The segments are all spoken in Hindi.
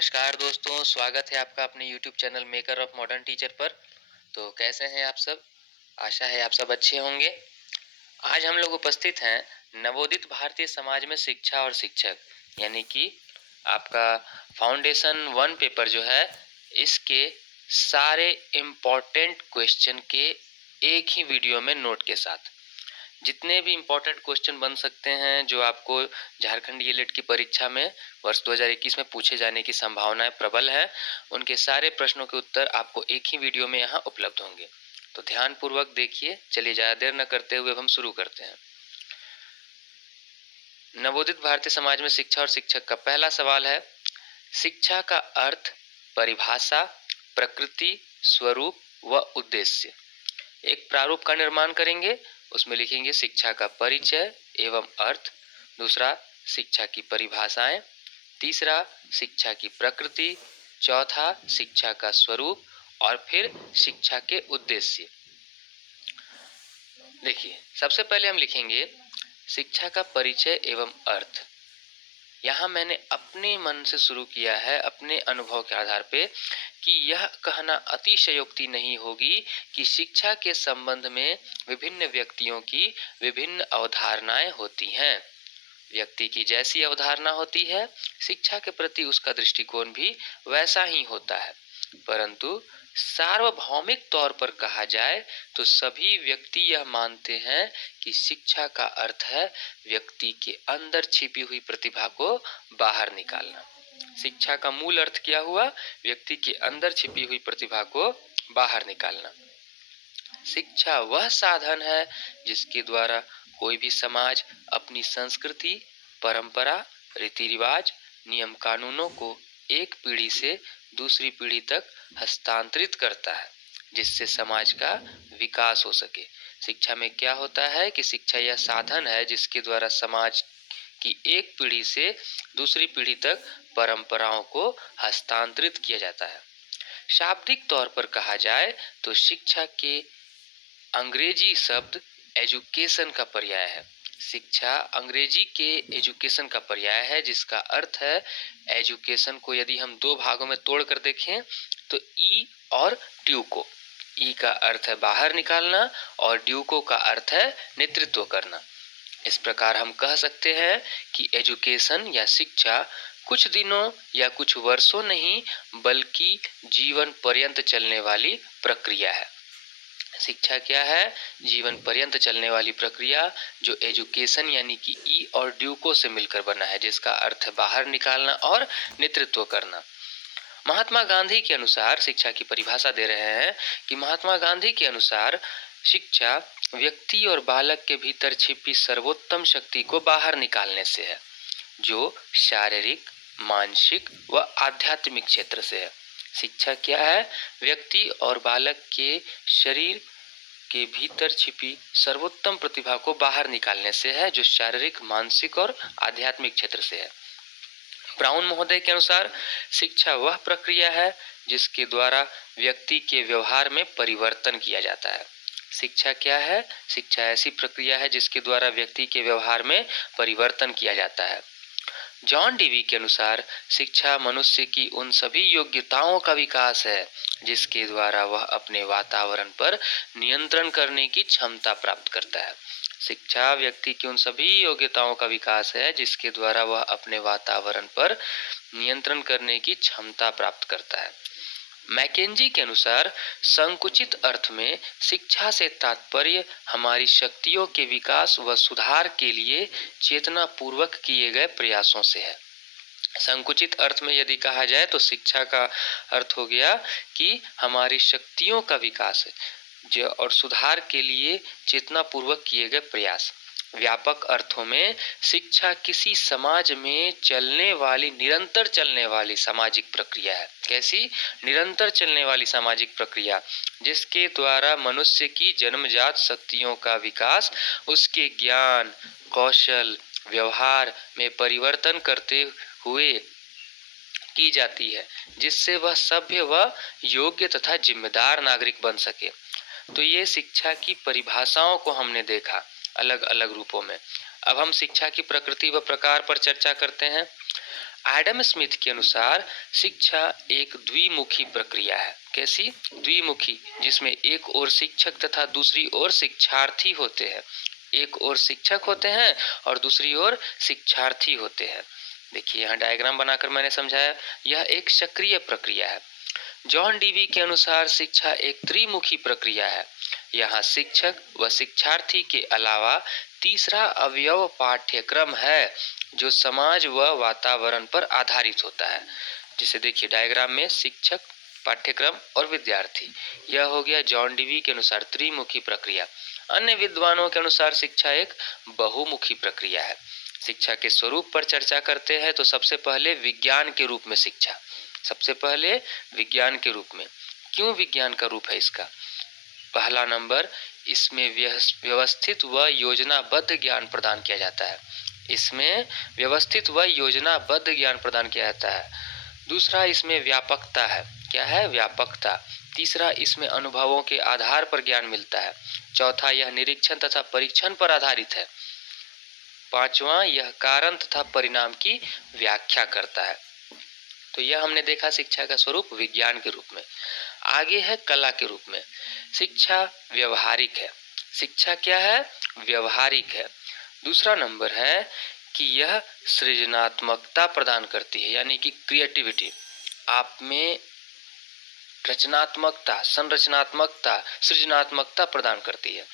नमस्कार दोस्तों, स्वागत है आपका अपने YouTube channel maker of modern teacher पर। तो कैसे हैं आप सब? आशा है आप सब अच्छे होंगे। आज हम लोग उपस्थित हैं नवोदित भारतीय समाज में शिक्षा और शिक्षक, यानी कि आपका फाउंडेशन 1 पेपर जो है, इसके सारे इम्पोर्टेंट क्वेश्चन के एक ही वीडियो में नोट के साथ। जितने भी इम्पोर्टेंट क्वेश्चन बन सकते हैं जो आपको झारखंड ईएलटीटी की परीक्षा में वर्ष 2021 में पूछे जाने की संभावनाएं प्रबल है, उनके सारे प्रश्नों के उत्तर आपको एक ही वीडियो में यहाँ उपलब्ध होंगे। तो ध्यान पूर्वक देखिए। चलिए ज़्यादा देर न करते हुए हम शुरू करते हैं। नवोदित भारतीय समाज में शिक्षा और शिक्षक का पहला सवाल है, शिक्षा का अर्थ, परिभाषा, प्रकृति, स्वरूप व उद्देश्य। एक प्रारूप का निर्माण करेंगे, उसमें लिखेंगे शिक्षा का परिचय एवं अर्थ, दूसरा शिक्षा की परिभाषाएं, तीसरा शिक्षा की प्रकृति, चौथा शिक्षा का स्वरूप और फिर शिक्षा के उद्देश्य। देखिए, सबसे पहले हम लिखेंगे शिक्षा का परिचय एवं अर्थ। यहाँ मैंने अपने मन से शुरू किया है, अपने अनुभव के आधार पे, कि यह कहना अतिशयोक्ति नहीं होगी कि शिक्षा के संबंध में विभिन्न व्यक्तियों की विभिन्न अवधारणाएं होती हैं। व्यक्ति की जैसी अवधारणा होती है, शिक्षा के प्रति उसका दृष्टिकोण भी वैसा ही होता है। परंतु सार्वभौमिक तौर पर कहा जाए तो सभी व्यक्ति यह मानते हैं कि शिक्षा का अर्थ है व्यक्ति के अंदर छिपी हुई प्रतिभा को बाहर निकालना। शिक्षा का मूल अर्थ क्या हुआ? व्यक्ति के अंदर छिपी हुई प्रतिभा को बाहर निकालना। शिक्षा वह साधन है जिसके द्वारा कोई भी समाज अपनी संस्कृति, परंपरा, रीति रिवाज, नियम कानूनों को एक पीढ़ी से दूसरी पीढ़ी तक हस्तांतरित करता है, जिससे समाज का विकास हो सके। शिक्षा में क्या होता है कि शिक्षा यह साधन है जिसके द्वारा समाज की एक पीढ़ी से दूसरी पीढ़ी तक परंपराओं को हस्तांतरित किया जाता है। शाब्दिक तौर पर कहा जाए तो शिक्षा के अंग्रेजी शब्द एजुकेशन का पर्याय है। शिक्षा अंग्रेजी के एजुकेशन का पर्याय है, जिसका अर्थ है एजुकेशन को यदि हम दो भागों में तोड़ कर देखें तो ई और ड्यूको। ई का अर्थ है बाहर निकालना और ड्यूको का अर्थ है नेतृत्व करना। इस प्रकार हम कह सकते हैं कि एजुकेशन या शिक्षा कुछ दिनों या कुछ वर्षों नहीं बल्कि जीवन पर्यंत चलने वाली प्रक्रिया है। शिक्षा क्या है? जीवन पर्यंत चलने वाली प्रक्रिया जो एजुकेशन यानी कि ई और ड्यूको से मिलकर बना है, जिसका अर्थ है बाहर निकालना और नेतृत्व करना। महात्मा गांधी के अनुसार शिक्षा की परिभाषा दे रहे हैं कि महात्मा गांधी के अनुसार शिक्षा व्यक्ति और बालक के भीतर छिपी सर्वोत्तम शक्ति को बाहर निकालने से है, जो शारीरिक, मानसिक व आध्यात्मिक क्षेत्र से है। शिक्षा क्या है? व्यक्ति और बालक के शरीर के भीतर छिपी सर्वोत्तम प्रतिभा को बाहर निकालने से है, जो शारीरिक, मानसिक और आध्यात्मिक क्षेत्र से है। ब्राउन महोदय के अनुसार शिक्षा वह प्रक्रिया है जिसके द्वारा व्यक्ति के व्यवहार में परिवर्तन किया जाता है। शिक्षा क्या है? शिक्षा ऐसी प्रक्रिया है जिसके द्वारा व्यक्ति के व्यवहार में परिवर्तन किया जाता है। जॉन डीवी के अनुसार शिक्षा मनुष्य की उन सभी योग्यताओं का विकास है जिसके द्वारा वह अपने वातावरण पर नियंत्रण करने की क्षमता प्राप्त करता है। शिक्षा व्यक्ति की उन सभी योग्यताओं का विकास है जिसके द्वारा वह अपने वातावरण पर नियंत्रण करने की क्षमता प्राप्त करता है। मैकेंजी के अनुसार संकुचित अर्थ में शिक्षा से तात्पर्य हमारी शक्तियों के विकास व सुधार के लिए चेतना पूर्वक किए गए प्रयासों से है। संकुचित अर्थ में यदि कहा जाए तो शिक्षा का अर्थ हो गया कि हमारी शक्तियों का विकास है और सुधार के लिए चेतना पूर्वक किए गए प्रयास। व्यापक अर्थों में शिक्षा किसी समाज में चलने वाली, निरंतर चलने वाली सामाजिक प्रक्रिया है। कैसी? निरंतर चलने वाली सामाजिक प्रक्रिया जिसके द्वारा मनुष्य की जन्मजात शक्तियों का विकास उसके ज्ञान, कौशल, व्यवहार में परिवर्तन करते हुए की जाती है, जिससे वह सभ्य व योग्य तथा जिम्मेदार नागरिक बन सके। तो ये शिक्षा की परिभाषाओं को हमने देखा अलग अलग रूपों में। अब हम शिक्षा की प्रकृति व प्रकार पर चर्चा करते हैं। एडम स्मिथ के अनुसार शिक्षा एक द्विमुखी प्रक्रिया है। कैसी? द्विमुखी, जिसमें एक ओर शिक्षक तथा दूसरी ओर शिक्षार्थी होते हैं। एक ओर शिक्षक होते हैं और दूसरी ओर शिक्षार्थी होते हैं। देखिए यहाँ डायग्राम बनाकर मैंने समझाया, यह एक सक्रिय प्रक्रिया है। जॉन डीवी के अनुसार शिक्षा एक त्रिमुखी प्रक्रिया है। यहाँ शिक्षक व शिक्षार्थी के अलावा तीसरा अवयव पाठ्यक्रम है, जो समाज व वातावरण पर आधारित होता है। जिसे देखिए डायग्राम में शिक्षक, पाठ्यक्रम और विद्यार्थी, यह हो गया जॉन डीवी के अनुसार त्रिमुखी प्रक्रिया। अन्य विद्वानों के अनुसार शिक्षा एक बहुमुखी प्रक्रिया है। शिक्षा के स्वरूप पर चर्चा करते हैं तो सबसे पहले विज्ञान के रूप में शिक्षा। सबसे पहले विज्ञान के रूप में। क्यों विज्ञान का रूप है इसका? पहला नंबर, इसमें व्यवस्थित व योजनाबद्ध ज्ञान प्रदान किया जाता है। इसमें व्यवस्थित व योजनाबद्ध ज्ञान प्रदान किया जाता है। दूसरा, इसमें व्यापकता है। क्या है? व्यापकता। तीसरा, इसमें अनुभवों के आधार पर ज्ञान मिलता है। चौथा, यह निरीक्षण तथा परीक्षण पर आधारित है। पांचवा, यह कारण तथा परिणाम की व्याख्या करता है। तो यह हमने देखा शिक्षा का स्वरूप विज्ञान के रूप में। आगे है कला के रूप में। शिक्षा व्यवहारिक है। शिक्षा क्या है? व्यवहारिक है। दूसरा नंबर है कि यह सृजनात्मकता प्रदान करती है, यानी कि क्रिएटिविटी। आप में रचनात्मकता, संरचनात्मकता, सृजनात्मकता प्रदान करती है।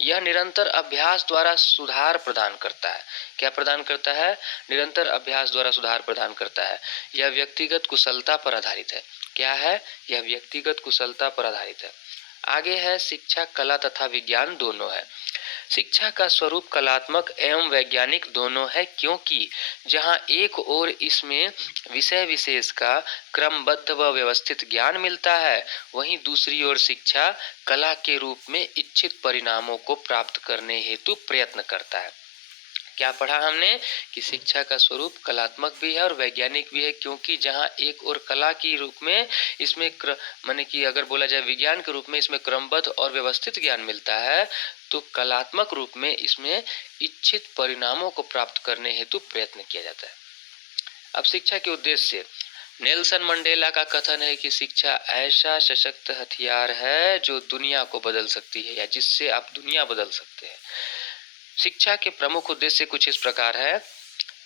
यह निरंतर अभ्यास द्वारा सुधार प्रदान करता है। क्या प्रदान करता है? निरंतर अभ्यास द्वारा सुधार प्रदान करता है। यह व्यक्तिगत कुशलता पर आधारित है। क्या है? यह व्यक्तिगत कुशलता पर आधारित है। आगे है शिक्षा कला तथा विज्ञान दोनों है। शिक्षा का स्वरूप कलात्मक एवं वैज्ञानिक दोनों है, क्योंकि जहाँ एक ओर इसमें विषय विशेष का क्रमबद्ध व व्यवस्थित ज्ञान मिलता है, वहीं दूसरी ओर शिक्षा कला के रूप में इच्छित परिणामों को प्राप्त करने हेतु प्रयत्न करता है। क्या पढ़ा हमने कि शिक्षा का स्वरूप कलात्मक भी है और वैज्ञानिक भी है, क्योंकि जहाँ एक और कला के रूप में इसमें माने कि अगर बोला जाए विज्ञान के रूप में इसमें क्रमबद्ध और व्यवस्थित ज्ञान मिलता है, तो कलात्मक रूप में इसमें इच्छित परिणामों को प्राप्त करने हेतु प्रयत्न किया जाता है। अब शिक्षा के उद्देश्य। नेल्सन मंडेला का कथन है कि शिक्षा ऐसा सशक्त हथियार है जो दुनिया को बदल सकती है, या जिससे आप दुनिया बदल सकते हैं। शिक्षा के प्रमुख उद्देश्य कुछ इस प्रकार है।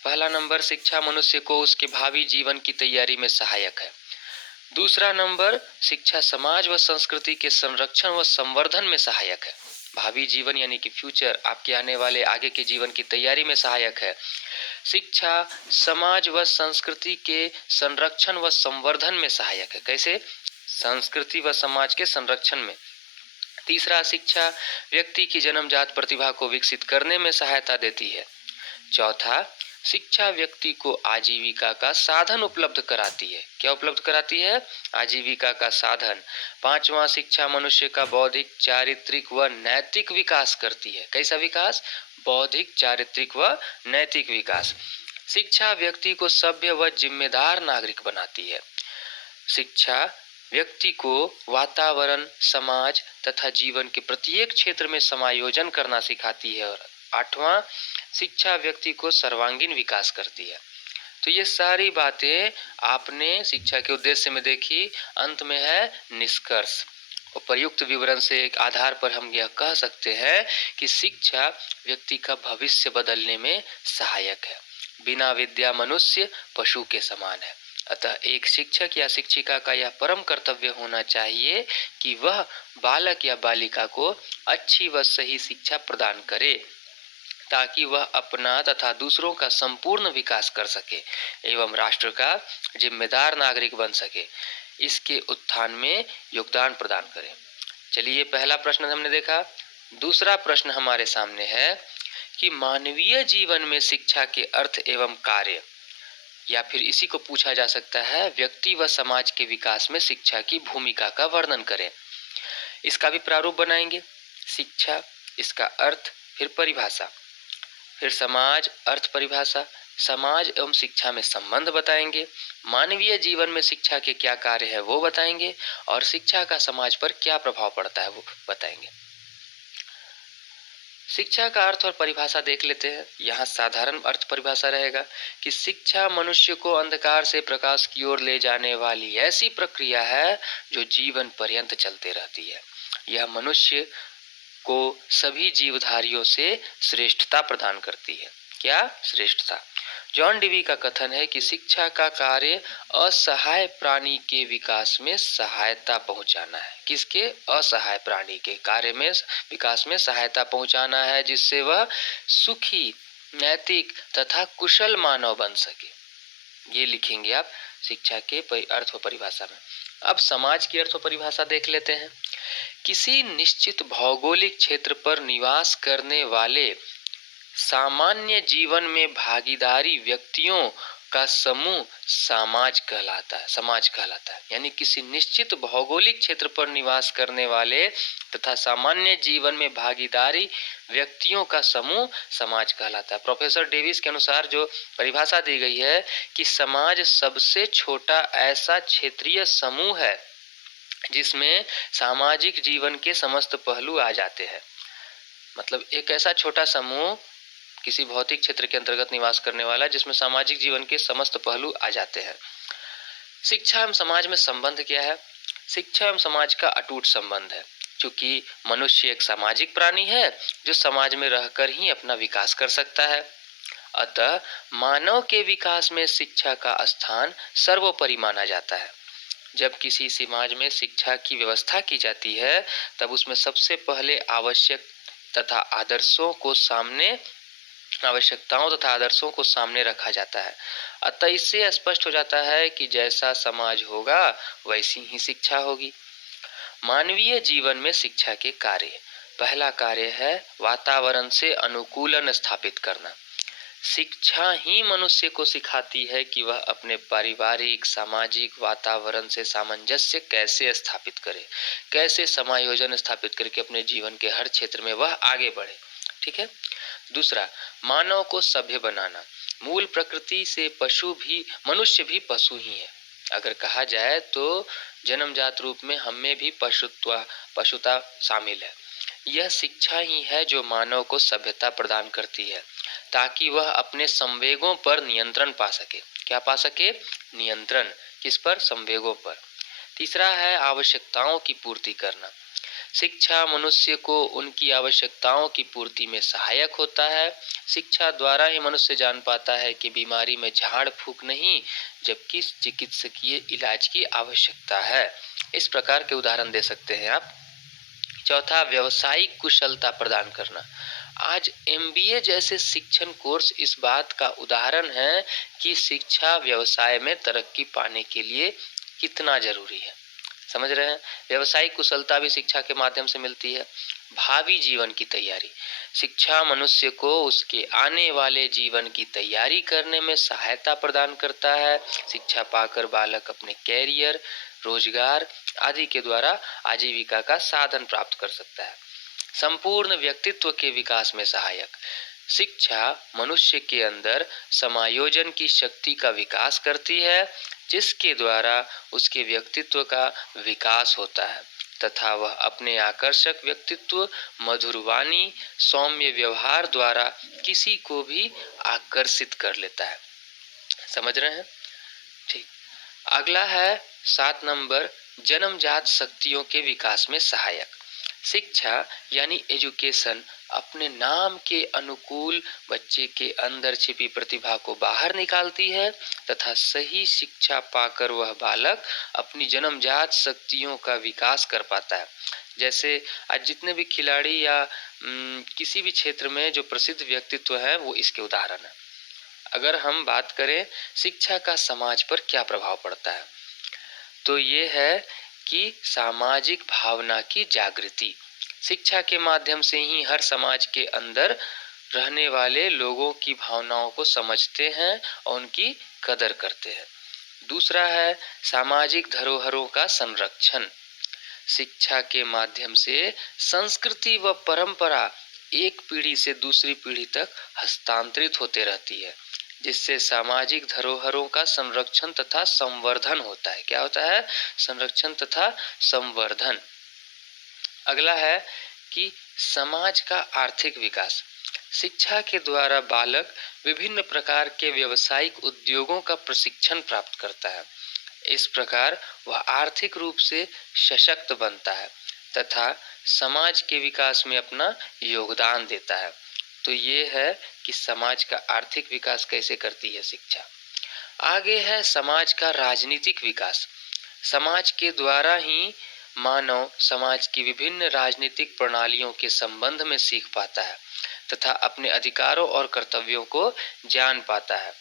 पहला नंबर, शिक्षा मनुष्य को उसके भावी जीवन की तैयारी में सहायक है। दूसरा नंबर, शिक्षा समाज व संस्कृति के संरक्षण व संवर्धन में सहायक है। भावी जीवन यानी कि फ्यूचर, आपके आने वाले आगे के जीवन की तैयारी में सहायक है। शिक्षा समाज व संस्कृति के संरक्षण व संवर्धन में सहायक है। कैसे? संस्कृति व समाज के संरक्षण में। तीसरा, शिक्षा व्यक्ति की जन्मजात प्रतिभा को विकसित करने में सहायता देती है। चौथा, शिक्षा व्यक्ति को आजीविका का साधन उपलब्ध कराती है। क्या उपलब्ध कराती है? आजीविका का साधन। पांचवा, शिक्षा मनुष्य का बौद्धिक, चारित्रिक व नैतिक विकास करती है। कैसा विकास? बौद्धिक, चारित्रिक व नैतिक विकास। शिक्षा व्यक्ति को सभ्य व जिम्मेदार नागरिक बनाती है। शिक्षा व्यक्ति को वातावरण, समाज तथा जीवन के प्रत्येक क्षेत्र में समायोजन करना सिखाती है। और आठवां, शिक्षा व्यक्ति को सर्वांगीण विकास करती है। तो ये सारी बातें आपने शिक्षा के उद्देश्य में देखी। अंत में है निष्कर्ष। उपर्युक्त विवरण से एक आधार पर हम यह कह सकते हैं कि शिक्षा व्यक्ति का भविष्य बदलने में सहायक है। बिना विद्या मनुष्य पशु के समान है। अतः एक शिक्षक या शिक्षिका का यह परम कर्तव्य होना चाहिए कि वह बालक या बालिका को अच्छी व सही शिक्षा प्रदान करे, ताकि वह अपना तथा दूसरों का संपूर्ण विकास कर सके एवं राष्ट्र का जिम्मेदार नागरिक बन सके, इसके उत्थान में योगदान प्रदान करे। चलिए, पहला प्रश्न हमने देखा। दूसरा प्रश्न हमारे सामने है कि मानवीय जीवन में शिक्षा के अर्थ एवं कार्य, या फिर इसी को पूछा जा सकता है व्यक्ति व समाज के विकास में शिक्षा की भूमिका का वर्णन करें। इसका भी प्रारूप बनाएंगे। शिक्षा, इसका अर्थ, फिर परिभाषा, फिर समाज, अर्थ, परिभाषा, समाज एवं शिक्षा में संबंध बताएंगे। मानवीय जीवन में शिक्षा के क्या कार्य है वो बताएंगे, और शिक्षा का समाज पर क्या प्रभाव पड़ता है वो बताएंगे। शिक्षा का अर्थ और परिभाषा देख लेते हैं। यहाँ साधारण अर्थ परिभाषा रहेगा कि शिक्षा मनुष्य को अंधकार से प्रकाश की ओर ले जाने वाली ऐसी प्रक्रिया है जो जीवन पर्यंत चलते रहती है। यह मनुष्य को सभी जीवधारियों से श्रेष्ठता प्रदान करती है। क्या श्रेष्ठता? जॉन डीवी का कथन है कि शिक्षा का कार्य असहाय प्राणी के विकास में सहायता पहुंचाना है। किसके? असहाय प्राणी के कार्य में विकास में सहायता पहुंचाना है, जिससे वह सुखी, नैतिक तथा कुशल मानव बन सके। ये लिखेंगे आप शिक्षा के अर्थ और परिभाषा में। अब समाज की अर्थ और परिभाषा देख लेते हैं। किसी निश्चित भौगोलिक क्षेत्र पर निवास करने वाले सामान्य जीवन में भागीदारी व्यक्तियों का समूह समाज कहलाता है। यानी किसी निश्चित भौगोलिक क्षेत्र पर निवास करने वाले तथा सामान्य जीवन में भागीदारी व्यक्तियों का समूह समाज कहलाता है। प्रोफेसर डेविस के अनुसार जो परिभाषा दी गई है कि समाज सबसे छोटा ऐसा क्षेत्रीय समूह है जिसमें सामाजिक जीवन के समस्त पहलू आ जाते हैं। मतलब एक ऐसा छोटा समूह किसी भौतिक क्षेत्र के अंतर्गत निवास करने वाला जिसमें सामाजिक जीवन के समस्त पहलू आ जाते हैं। शिक्षा एवं समाज में संबंध क्या है? शिक्षा एवं समाज का अटूट संबंध है। क्योंकि मनुष्य एक सामाजिक प्राणी है जो समाज में रहकर ही अपना विकास कर सकता है। अतः मानव के विकास में शिक्षा का स्थान सर्वोपरि माना जाता है। जब किसी समाज में शिक्षा की व्यवस्था की जाती है तब उसमें सबसे पहले आवश्यकताओं तथा आदर्शों को सामने रखा जाता है। अतः इससे स्पष्ट हो जाता है कि जैसा समाज होगा वैसी ही शिक्षा होगी। मानवीय जीवन में शिक्षा के कार्य। पहला कार्य है वातावरण से अनुकूलन स्थापित करना। शिक्षा ही मनुष्य को सिखाती है कि वह अपने पारिवारिक सामाजिक वातावरण से सामंजस्य कैसे स्थापित करे, कैसे समायोजन स्थापित करके अपने जीवन के हर क्षेत्र में वह आगे बढ़े। ठीक है। दूसरा, मानव को सभ्य बनाना। मूल प्रकृति से मनुष्य भी पशु ही है। अगर कहा जाए तो जन्मजात रूप में हम में भी पशुता शामिल है। यह शिक्षा ही है जो मानव को सभ्यता प्रदान करती है ताकि वह अपने संवेगों पर नियंत्रण पा सके। क्या पा सके? नियंत्रण। किस पर? संवेगों पर। तीसरा है आवश्यकताओं की पूर्ति करना। शिक्षा मनुष्य को उनकी आवश्यकताओं की पूर्ति में सहायक होता है। शिक्षा द्वारा ही मनुष्य जान पाता है कि बीमारी में झाड़ फूक नहीं जबकि चिकित्सकीय इलाज की आवश्यकता है। इस प्रकार के उदाहरण दे सकते हैं आप। चौथा, व्यवसायिक कुशलता प्रदान करना। आज एमबीए जैसे शिक्षण कोर्स इस बात का उदाहरण है कि शिक्षा व्यवसाय में तरक्की पाने के लिए कितना जरूरी है। समझ रहे हैं? व्यवसायिक कुशलता भी शिक्षा के माध्यम से मिलती है। भावी जीवन की तैयारी। शिक्षा मनुष्य को उसके आने वाले जीवन की तैयारी करने में सहायता प्रदान करता है। शिक्षा पाकर बालक अपने कैरियर, रोजगार आदि के द्वारा आजीविका का साधन प्राप्त कर सकता है। संपूर्ण व्यक्तित्व के विकास में सहायक। शिक्षा मनुष्य के अंदर समायोजन की शक्ति का विकास करती है जिसके द्वारा उसके व्यक्तित्व का विकास होता है तथा वह अपने आकर्षक व्यक्तित्व, मधुर वाणी, सौम्य व्यवहार द्वारा किसी को भी आकर्षित कर लेता है। समझ रहे हैं? ठीक। अगला है 7 नंबर, जन्मजात शक्तियों के विकास में सहायक। शिक्षा यानी एजुकेशन अपने नाम के अनुकूल बच्चे के अंदर छिपी प्रतिभा को बाहर निकालती है तथा सही शिक्षा पाकर वह बालक अपनी जन्मजात शक्तियों का विकास कर पाता है। जैसे आज जितने भी खिलाड़ी या किसी भी क्षेत्र में जो प्रसिद्ध व्यक्तित्व है वो इसके उदाहरण है। अगर हम बात करें शिक्षा का समाज पर क्या प्रभाव पड़ता है तो ये है कि सामाजिक भावना की जागृति। शिक्षा के माध्यम से ही हर समाज के अंदर रहने वाले लोगों की भावनाओं को समझते हैं और उनकी कदर करते हैं। दूसरा है सामाजिक धरोहरों का संरक्षण। शिक्षा के माध्यम से संस्कृति व परंपरा एक पीढ़ी से दूसरी पीढ़ी तक हस्तांतरित होते रहती है जिससे सामाजिक धरोहरों का संरक्षण तथा संवर्धन होता है। क्या होता है? संरक्षण तथा संवर्धन। अगला है कि समाज का आर्थिक विकास। शिक्षा के द्वारा बालक विभिन्न प्रकार के व्यावसायिक उद्योगों का प्रशिक्षण प्राप्त करता है। इस प्रकार वह आर्थिक रूप से सशक्त बनता है तथा समाज के विकास में अपना योगदान देता है। तो ये है कि समाज का आर्थिक विकास कैसे करती है शिक्षा। आगे है समाज का राजनीतिक विकास। समाज के द्वारा ही मानव समाज की विभिन्न राजनीतिक प्रणालियों के संबंध में सीख पाता है तथा अपने अधिकारों और कर्तव्यों को जान पाता है।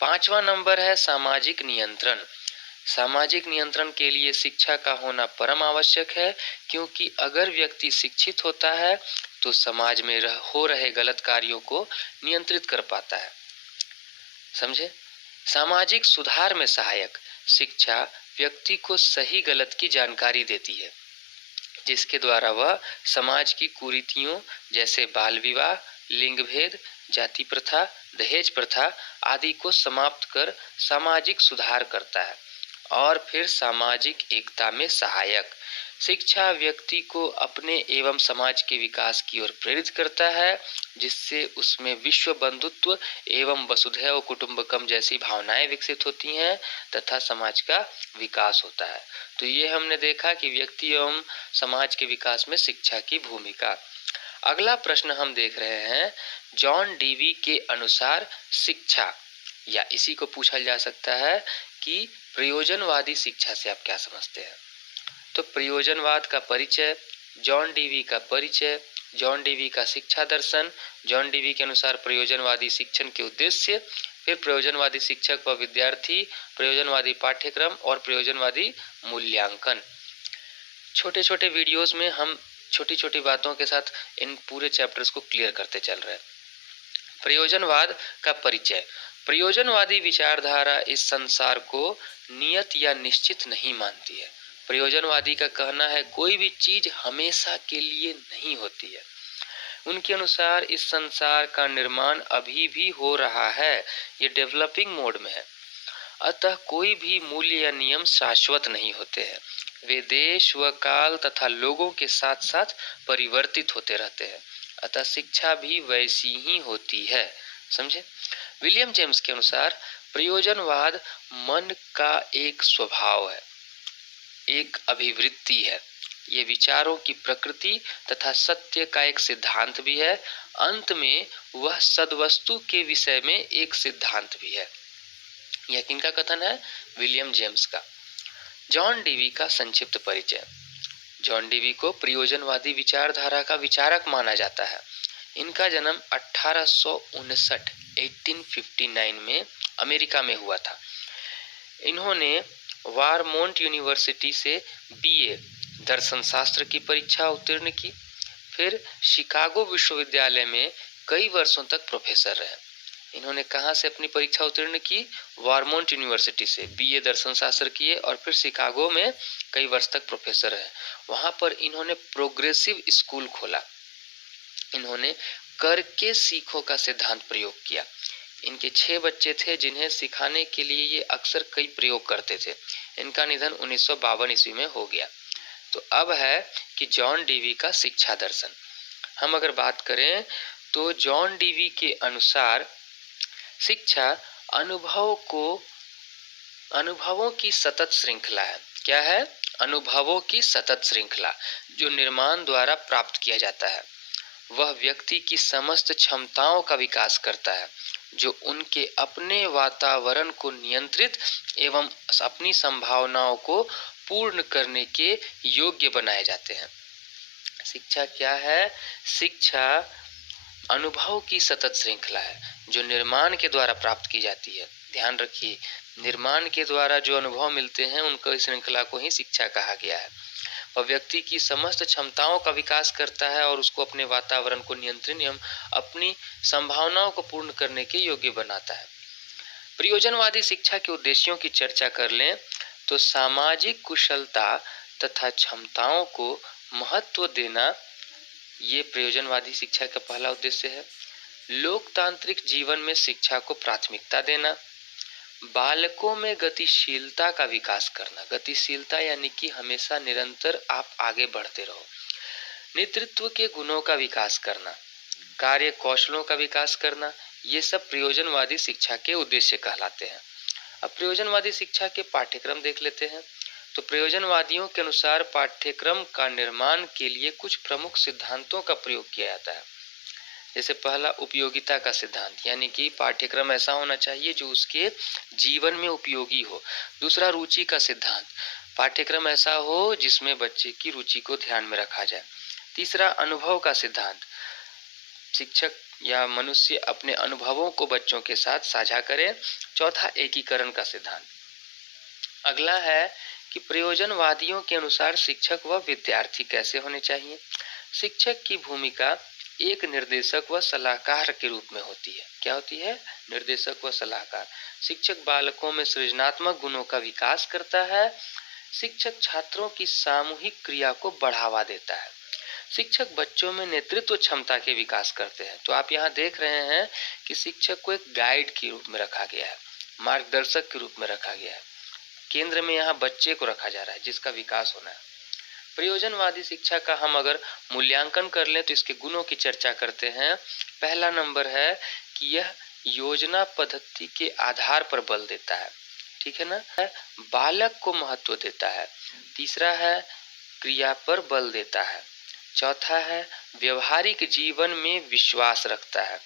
5वां नंबर है सामाजिक नियंत्रण। सामाजिक नियंत्रण के लिए शिक्षा का होना परम आवश्यक है, क्योंकि अगर व्यक्ति शिक्षित होता है तो समाज में हो रहे गलत कार्यों को नियंत्रित कर पाता है। समझे? सामाजिक सुधार में सहायक। शिक्षा व्यक्ति को सही गलत की जानकारी देती है, जिसके द्वारा वह समाज की कुरीतियों जैसे बाल विवाह, लिंग भेद, जाति प्रथा, दहेज प्रथा आदि को समाप्त कर सामाजिक सुधार करता है। और फिर सामाजिक एकता में सहायक। शिक्षा व्यक्ति को अपने एवं समाज के विकास की ओर प्रेरित करता है, जिससे उसमें विश्व बंधुत्व एवं वसुधैव कुटुंबकम जैसी भावनाएं विकसित होती हैं तथा समाज का विकास होता है। तो ये हमने देखा कि व्यक्ति एवं समाज के विकास में शिक्षा की भूमिका। अगला प्रश्न हम देख रहे हैं, जॉन डीवी के अनुसार शिक्षा, या इसी को पूछा जा सकता है कि प्रयोजनवादी शिक्षा से आप क्या समझते हैं। तो प्रयोजनवाद का परिचय, जॉन डीवी का परिचय, जॉन डीवी का शिक्षा दर्शन, जॉन डीवी के अनुसार प्रयोजनवादी शिक्षण के उद्देश्य, फिर प्रयोजनवादी शिक्षक व विद्यार्थी, प्रयोजनवादी पाठ्यक्रम और प्रयोजनवादी मूल्यांकन। छोटे छोटे वीडियोस में हम छोटी छोटी बातों के साथ इन पूरे चैप्टर्स को क्लियर करते चल रहे हैं। प्रयोजनवाद का परिचय। प्रयोजनवादी विचारधारा इस संसार को नियत या निश्चित नहीं मानती है। प्रयोजनवादी का कहना है कोई भी चीज हमेशा के लिए नहीं होती है। उनके अनुसार इस संसार का निर्माण अभी भी हो रहा है, ये डेवलपिंग मोड में है। अतः कोई भी मूल्य या नियम शाश्वत नहीं होते हैं, वे देश व काल तथा लोगों के साथ साथ परिवर्तित होते रहते हैं। अतः शिक्षा भी वैसी ही होती है। समझे? विलियम जेम्स के अनुसार प्रयोजनवाद मन का एक स्वभाव है, एक अभिवृत्ति है। ये विचारों की प्रकृति तथा सत्य का एक सिद्धांत भी है। अंत में वह सद्वस्तु के विषय में एक सिद्धांत भी है। यह किनका कथन है? विलियम जेम्स का। जॉन डीवी का संक्षिप्त परिचय। जॉन डीवी को प्रयोजनवादी विचारधारा का विचारक माना जाता है। इनका जन्म 1859 में अमेरिका में हुआ था। इन्होंने वारमोंट यूनिवर्सिटी से बीए दर्शन शास्त्र की परीक्षा उत्तीर्ण की। फिर शिकागो विश्वविद्यालय में कई वर्षों तक प्रोफेसर रहे। इन्होंने कहाँ से अपनी परीक्षा उत्तीर्ण की? वारमोंट यूनिवर्सिटी से बीए दर्शन शास्त्र किए और फिर शिकागो में कई वर्ष तक प्रोफेसर रहे। वहाँ पर इन्होंने प्रोग्रेसिव स्कूल खोला। इन्होंने करके सीखो का सिद्धांत प्रयोग किया। इनके 6 बच्चे थे जिन्हें सिखाने के लिए ये अक्सर कई प्रयोग करते थे। इनका निधन 1952 ईस्वी में हो गया। तो अब है कि जॉन डीवी का शिक्षा दर्शन। हम अगर बात करें तो जॉन डीवी के अनुसार शिक्षा अनुभवों की सतत श्रृंखला है। क्या है? अनुभवों की सतत श्रृंखला जो निर्माण द्वारा प्राप्त किया जाता है। वह व्यक्ति की समस्त क्षमताओं का विकास करता है, जो उनके अपने वातावरण को नियंत्रित एवं अपनी संभावनाओं को पूर्ण करने के योग्य बनाए जाते हैं। शिक्षा क्या है? शिक्षा अनुभव की सतत श्रृंखला है जो निर्माण के द्वारा प्राप्त की जाती है। ध्यान रखिए, निर्माण के द्वारा जो अनुभव मिलते हैं उनको इस श्रृंखला को ही शिक्षा कहा गया है। वह व्यक्ति की समस्त क्षमताओं का विकास करता है और उसको अपने वातावरण को नियंत्रण एवं अपनी संभावनाओं को पूर्ण करने के योग्य बनाता है। प्रयोजनवादी शिक्षा के उद्देश्यों की चर्चा कर लें तो सामाजिक कुशलता तथा क्षमताओं को महत्व देना, ये प्रयोजनवादी शिक्षा का पहला उद्देश्य है। लोकतांत्रिक जीवन में शिक्षा को प्राथमिकता देना, बालकों में गतिशीलता का विकास करना। गतिशीलता यानी कि हमेशा निरंतर आप आगे बढ़ते रहो। नेतृत्व के गुणों का विकास करना, कार्य कौशलों का विकास करना, ये सब प्रयोजनवादी शिक्षा के उद्देश्य कहलाते हैं। अब प्रयोजनवादी शिक्षा के पाठ्यक्रम देख लेते हैं। तो प्रयोजनवादियों के अनुसार पाठ्यक्रम का निर्माण के लिए कुछ प्रमुख सिद्धांतों का प्रयोग किया जाता है। जैसे पहला, उपयोगिता का सिद्धांत, यानी कि पाठ्यक्रम ऐसा होना चाहिए जो उसके जीवन में उपयोगी हो। दूसरा, रुचि का सिद्धांत, पाठ्यक्रम ऐसा हो जिसमें बच्चे की रुचि को ध्यान में रखा जाए। तीसरा, अनुभव का सिद्धांत, शिक्षक या मनुष्य अपने अनुभवों को बच्चों के साथ साझा करे। चौथा, एकीकरण का सिद्धांत। अगला है कि प्रयोजनवादियों के अनुसार शिक्षक व विद्यार्थी कैसे होने चाहिए। शिक्षक की भूमिका एक निर्देशक व सलाहकार के रूप में होती है। क्या होती है? निर्देशक व सलाहकार। शिक्षक बालकों में सृजनात्मक गुणों का विकास करता है। शिक्षक छात्रों की सामूहिक क्रिया को बढ़ावा देता है। शिक्षक बच्चों में नेतृत्व क्षमता के विकास करते हैं। तो आप यहाँ देख रहे हैं कि शिक्षक को एक गाइड के रूप में रखा गया है, मार्गदर्शक के रूप में रखा गया है। केंद्र में यहाँ बच्चे को रखा जा रहा है जिसका विकास होना है। प्रयोजनवादी शिक्षा का हम अगर मूल्यांकन कर लें तो इसके गुणों की चर्चा करते हैं। पहला नंबर है कि यह योजना पद्धति के आधार पर बल देता है, ठीक है ना। बालक को महत्व देता है। तीसरा है क्रिया पर बल देता है। चौथा है व्यवहारिक जीवन में विश्वास रखता है।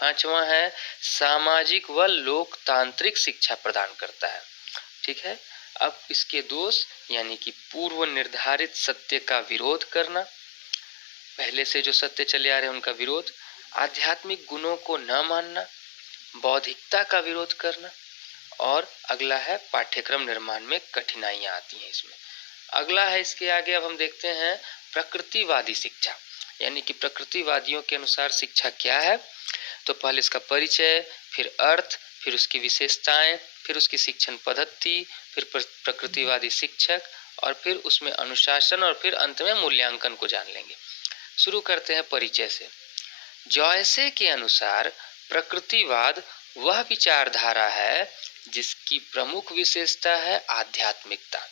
पांचवा है सामाजिक व लोकतांत्रिक शिक्षा प्रदान करता है, ठीक है। अब इसके दोष, यानी कि पूर्व निर्धारित सत्य का विरोध करना, पहले से जो सत्य चले आ रहे हैं उनका विरोध, आध्यात्मिक गुणों को न मानना, बौद्धिकता का विरोध करना, और अगला है पाठ्यक्रम निर्माण में कठिनाइयां आती हैं इसमें। अगला है इसके आगे, अब हम देखते हैं प्रकृतिवादी शिक्षा, यानी कि प्रकृतिवादियों के अनुसार शिक्षा क्या है। तो पहले इसका परिचय, फिर अर्थ, फिर उसकी विशेषताएं, फिर उसकी शिक्षण पद्धति, फिर प्रकृतिवादी शिक्षक, और फिर उसमें अनुशासन, और फिर अंत में मूल्यांकन को जान लेंगे। शुरू करते हैं परिचय से। जॉयसे के अनुसार प्रकृतिवाद वह विचारधारा है जिसकी प्रमुख विशेषता है आध्यात्मिकता।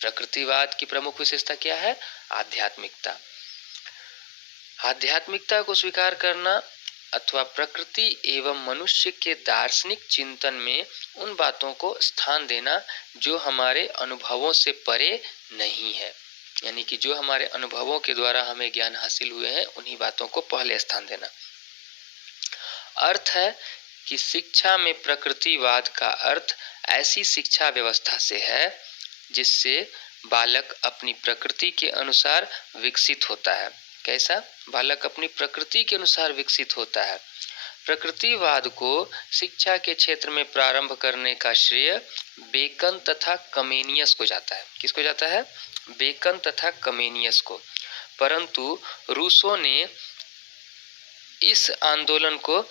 प्रकृतिवाद की प्रमुख विशेषता क्या है? आध्यात्मिकता। आध्यात्मिकता को स्वीकार करना अथवा प्रकृति एवं मनुष्य के दार्शनिक चिंतन में उन बातों को स्थान देना जो हमारे अनुभवों से परे नहीं है, यानी कि जो हमारे अनुभवों के द्वारा हमें ज्ञान हासिल हुए हैं उन्हीं बातों को पहले स्थान देना। अर्थ है कि शिक्षा में प्रकृतिवाद का अर्थ ऐसी शिक्षा व्यवस्था से है जिससे बालक अपनी प्रकृति के अनुसार विकसित होता है। कैसा? बालक अपनी प्रकृति के अनुसार विकसित होता है। प्रकृतिवाद को शिक्षा के क्षेत्र में प्रारंभ करने का श्रेय बेकन तथा कमेनियस को जाता है। किसको जाता है? बेकन तथा कमेनियस को। परंतु रूसो ने इस आंदोलन को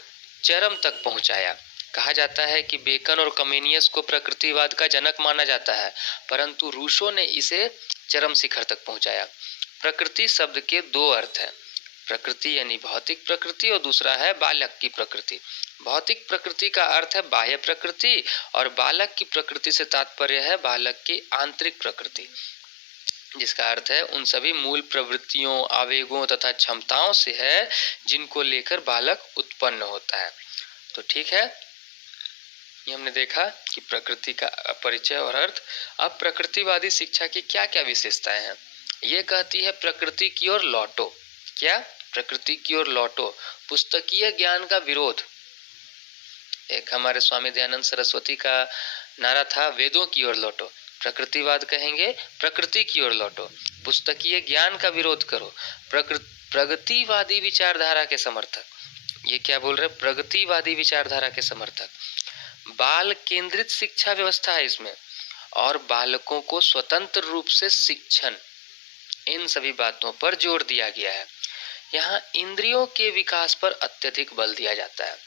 चरम तक पहुंचाया। कहा जाता है कि बेकन और कमेनियस को प्रकृतिवाद का जनक माना जाता है, परंतु रूसो ने इसे चरम शिखर तक पहुंचाया। प्रकृति शब्द के दो अर्थ हैं, प्रकृति यानी भौतिक प्रकृति, और दूसरा है बालक की प्रकृति। भौतिक प्रकृति का अर्थ है बाह्य प्रकृति, और बालक की प्रकृति से तात्पर्य है बालक की आंतरिक प्रकृति, जिसका अर्थ है उन सभी मूल प्रवृत्तियों, आवेगों तथा क्षमताओं से है जिनको लेकर बालक उत्पन्न होता है। तो ठीक है, ये हमने देखा कि प्रकृति का परिचय और अर्थ। अब प्रकृतिवादी शिक्षा की क्या क्या विशेषताएं हैं? ये कहती है प्रकृति की ओर लौटो। क्या? प्रकृति की ओर लौटो। पुस्तकीय ज्ञान का विरोध। एक हमारे स्वामी दयानंद सरस्वती का नारा था, वेदों की ओर लौटो। प्रकृतिवाद कहेंगे प्रकृति की ओर लौटो, पुस्तकीय ज्ञान का विरोध करो। प्रगतिवादी विचारधारा के समर्थक, ये क्या बोल रहे? प्रगतिवादी विचारधारा के समर्थक। बाल केंद्रित शिक्षा व्यवस्था है इसमें, और बालकों को स्वतंत्र रूप से शिक्षण, इन सभी बातों पर जोर दिया गया है। यहाँ इंद्रियों के विकास पर अत्यधिक बल दिया जाता है।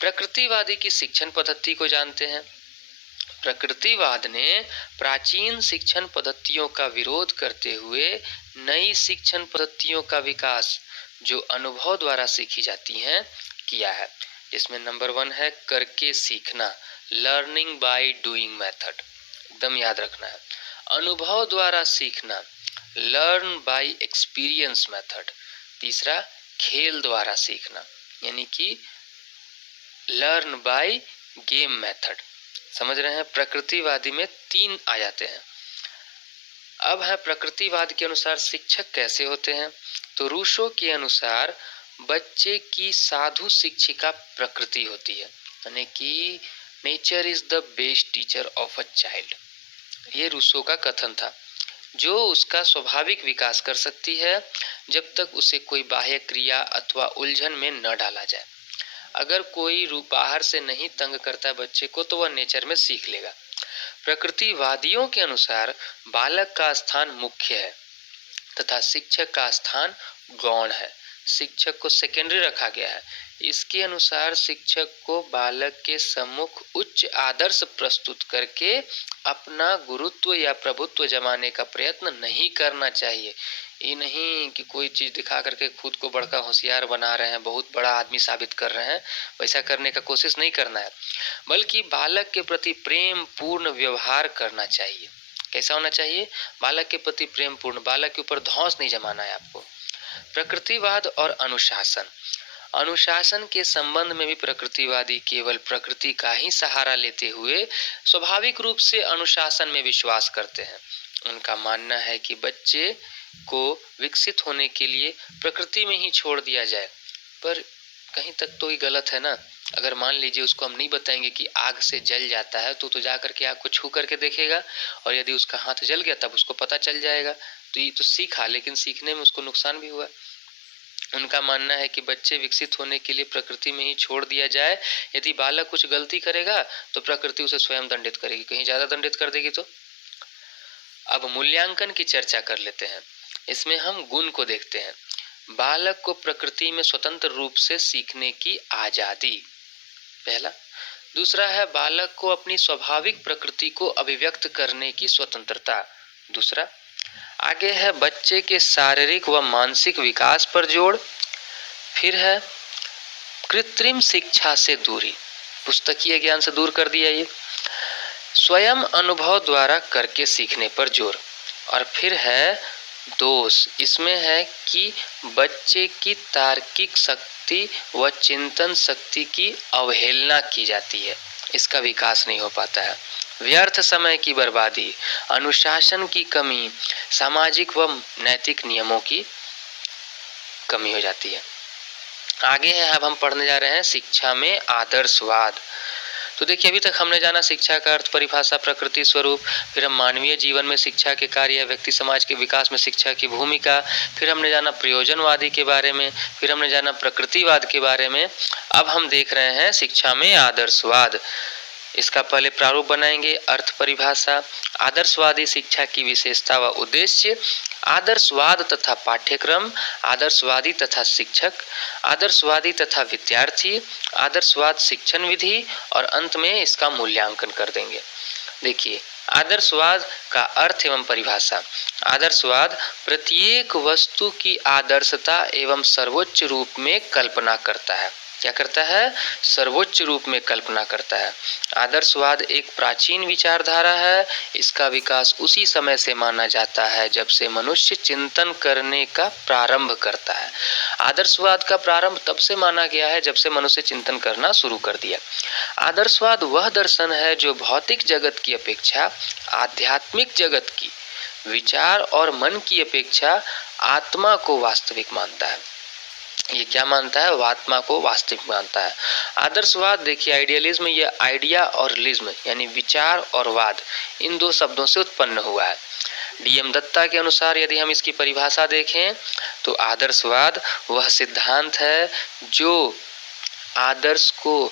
प्रकृतिवादी की शिक्षण पद्धति को जानते हैं। प्रकृतिवाद ने प्राचीन शिक्षण पद्धतियों का विरोध करते हुए नई शिक्षण पद्धतियों का विकास, जो अनुभव द्वारा सीखी जाती हैं, किया है। इसमें नंबर 1 है करके सीखना, लर्निंग बाय डूइंग मेथड। एकदम याद रखना है, अनुभव द्वारा सीखना, लर्न बाय एक्सपीरियंस मेथड। तीसरा, खेल द्वारा सीखना, यानी कि लर्न बाय गेम मेथड। समझ रहे हैं? प्रकृतिवादी में 3 आ जाते हैं। अब है प्रकृतिवाद के अनुसार शिक्षक कैसे होते हैं। तो रूसो के अनुसार बच्चे की साधु शिक्षिका प्रकृति होती है, यानी कि nature is the best teacher of a child. ये रूसो का कथन था, जो उसका स्वाभाविक विकास कर सकती है जब तक उसे कोई बाह्य क्रिया अथवा उलझन में न डाला जाए। अगर कोई रूप बाहर से नहीं तंग करता बच्चे को तो वह नेचर में सीख लेगा। प्रकृतिवादियों के अनुसार बालक का स्थान मुख्य है तथा शिक्षक का स्थान गौण है। शिक्षक को सेकेंडरी रखा गया है। इसके अनुसार शिक्षक को बालक के सम्मुख उच्च आदर्श प्रस्तुत करके अपना गुरुत्व या प्रभुत्व जमाने का प्रयत्न नहीं करना चाहिए। ये नहीं कि कोई चीज दिखा करके खुद को बड़का होशियार बना रहे हैं, बहुत बड़ा आदमी साबित कर रहे हैं, वैसा करने का कोशिश नहीं करना है, बल्कि बालक के प्रति प्रेम पूर्ण व्यवहार करना चाहिए। कैसा होना चाहिए? बालक के प्रति प्रेम पूर्ण, बालक के ऊपर धौंस नहीं जमाना है आपको। प्रकृतिवाद और अनुशासन। अनुशासन के संबंध में भी प्रकृतिवादी केवल प्रकृति का ही सहारा लेते हुए स्वाभाविक रूप से अनुशासन में विश्वास करते हैं। उनका मानना है कि बच्चे को विकसित होने के लिए प्रकृति में ही छोड़ दिया जाए। पर कहीं तक तो ये गलत है ना। अगर मान लीजिए उसको हम नहीं बताएंगे कि आग से जल जाता है तो जा करके आग को छू करके देखेगा, और यदि उसका हाथ जल गया तब उसको पता चल जाएगा। तो ये तो सीखा, लेकिन सीखने में उसको नुकसान भी हुआ। उनका मानना है कि बच्चे विकसित होने के लिए प्रकृति में ही छोड़ दिया जाए। यदि बालक कुछ गलती करेगा तो प्रकृति उसे स्वयं दंडित करेगी, कहीं ज्यादा दंडित कर देगी तो। अब मूल्यांकन की चर्चा कर लेते हैं। इसमें हम गुण को देखते हैं। बालक को प्रकृति में स्वतंत्र रूप से सीखने की आजादी, पहला। दूसरा है बालक को अपनी स्वाभाविक प्रकृति को अभिव्यक्त करने की स्वतंत्रता, दूसरा। आगे है बच्चे के शारीरिक व मानसिक विकास पर जोड़। फिर है कृत्रिम शिक्षा से दूरी, पुस्तकीय ज्ञान से दूर कर दिया ये। स्वयं अनुभव द्वारा करके सीखने पर जोर। और फिर है दोष, इसमें है कि बच्चे की तार्किक शक्ति व चिंतन शक्ति की अवहेलना की जाती है, इसका विकास नहीं हो पाता है। व्यर्थ समय की बर्बादी, अनुशासन की कमी, सामाजिक व नैतिक नियमों की कमी हो जाती है। आगे है, अब हम पढ़ने जा रहे हैं शिक्षा में आदर्शवाद। तो देखिए, अभी तक हमने जाना शिक्षा का अर्थ, परिभाषा, प्रकृति, स्वरूप। फिर हम मानवीय जीवन में शिक्षा के कार्य, व्यक्ति समाज के विकास में शिक्षा की भूमिका। फिर हमने जाना प्रयोजनवादी के बारे में। फिर हमने जाना प्रकृतिवाद के बारे में। अब हम देख रहे हैं शिक्षा में आदर्शवाद। इसका पहले प्रारूप बनाएंगे। अर्थ, परिभाषा, आदर्शवादी शिक्षा की विशेषता व उद्देश्य, आदर्शवाद तथा पाठ्यक्रम, आदर्शवादी तथा शिक्षक, आदर्शवादी तथा विद्यार्थी, आदर्शवाद शिक्षण विधि, और अंत में इसका मूल्यांकन कर देंगे। देखिए, आदर्शवाद का अर्थ एवं परिभाषा। आदर्शवाद प्रत्येक वस्तु की आदर्शता एवं सर्वोच्च रूप में कल्पना करता है। क्या करता है? सर्वोच्च रूप में कल्पना करता है। आदर्शवाद एक प्राचीन विचारधारा है। इसका विकास उसी समय से माना जाता है जब से मनुष्य चिंतन करने का प्रारंभ करता है। आदर्शवाद का प्रारंभ तब से माना गया है जब से मनुष्य चिंतन करना शुरू कर दिया। आदर्शवाद वह दर्शन है जो भौतिक जगत की अपेक्षा आध्यात्मिक जगत की, विचार और मन की अपेक्षा आत्मा को वास्तविक मानता है। ये क्या मानता है? आत्मा को वास्तविक मानता है। आदर्शवाद देखिए, आइडियलिज्म, ये आइडिया और लिज्म यानी विचार और वाद, इन दो शब्दों से उत्पन्न हुआ है। डीएम दत्ता के अनुसार यदि हम इसकी परिभाषा देखें तो आदर्शवाद वह सिद्धांत है जो आदर्श को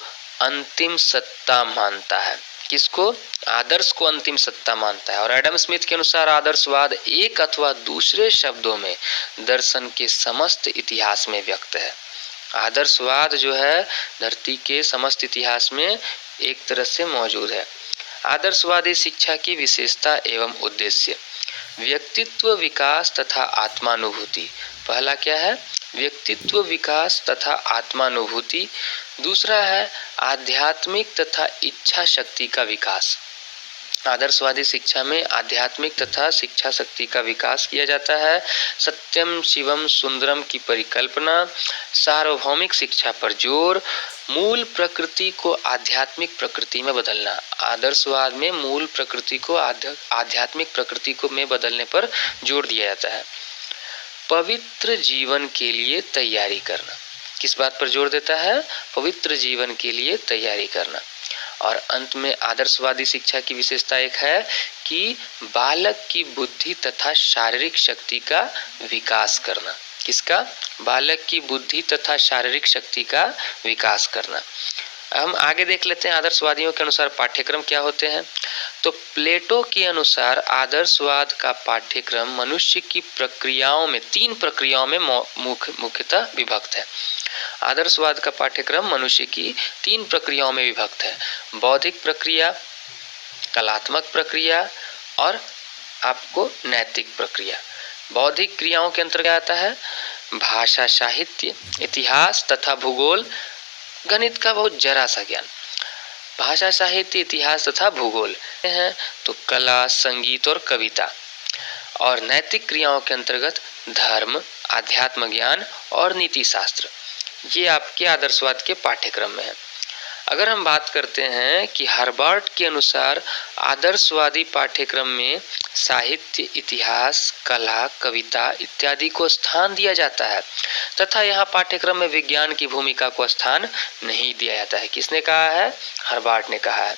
अंतिम सत्ता मानता है। किसको? आदर्श को अंतिम सत्ता मानता है। और एडम स्मिथ के अनुसार आदर्शवाद एक अथवा दूसरे शब्दों में दर्शन के समस्त इतिहास में व्यक्त है। आदर्शवाद जो है धरती के समस्त इतिहास में एक तरह से मौजूद है। आदर्शवादी शिक्षा की विशेषता एवं उद्देश्य, व्यक्तित्व विकास तथा आत्मानुभूति। पहला क्या है? व्यक्तित्व विकास तथा आदर्शवादी शिक्षा में आध्यात्मिक तथा शिक्षा शक्ति का विकास किया जाता है। सत्यम शिवम सुंदरम की परिकल्पना, सार्वभौमिक शिक्षा पर जोर, मूल प्रकृति को आध्यात्मिक प्रकृति में बदलना। आदर्शवाद में मूल प्रकृति को आध्यात्मिक प्रकृति को में बदलने पर जोर दिया जाता है। पवित्र जीवन के लिए तैयारी करना, किस बात पर जोर देता है? पवित्र जीवन के लिए तैयारी करना। और अंत में आदर्शवादी शिक्षा की विशेषता एक है कि बालक की बुद्धि तथा शारीरिक शक्ति का विकास करना। किसका? बालक की बुद्धि तथा शारीरिक शक्ति का विकास करना। हम आगे देख लेते हैं आदर्शवादियों के अनुसार पाठ्यक्रम क्या होते हैं। तो प्लेटो के अनुसार आदर्शवाद का पाठ्यक्रम मनुष्य की प्रक्रियाओं में 3 प्रक्रियाओं में मुख्यतः विभक्त है। आदर्शवाद का पाठ्यक्रम मनुष्य की 3 प्रक्रियाओं में विभक्त है। बौद्धिक प्रक्रिया, कलात्मक प्रक्रिया और आपको नैतिक प्रक्रिया। बौद्धिक क्रियाओं के अंतर्गत आता है भाषा, साहित्य, इतिहास तथा भूगोल, गणित का बहुत जरा सा ज्ञान। भाषा, साहित्य, इतिहास तथा भूगोल हैं तो कला, संगीत और कविता। और नैतिक क्रियाओं के अंतर्गत धर्म, आध्यात्म ज्ञान और नीति शास्त्र। ये आपके आदर्शवाद के पाठ्यक्रम में है। अगर हम बात करते हैं कि हार्वर्ड के अनुसार आदर्शवादी पाठ्यक्रम में साहित्य, इतिहास, कला, कविता इत्यादि को स्थान दिया जाता है तथा यहाँ पाठ्यक्रम में विज्ञान की भूमिका को स्थान नहीं दिया जाता है। किसने कहा है? हार्वर्ड ने कहा है।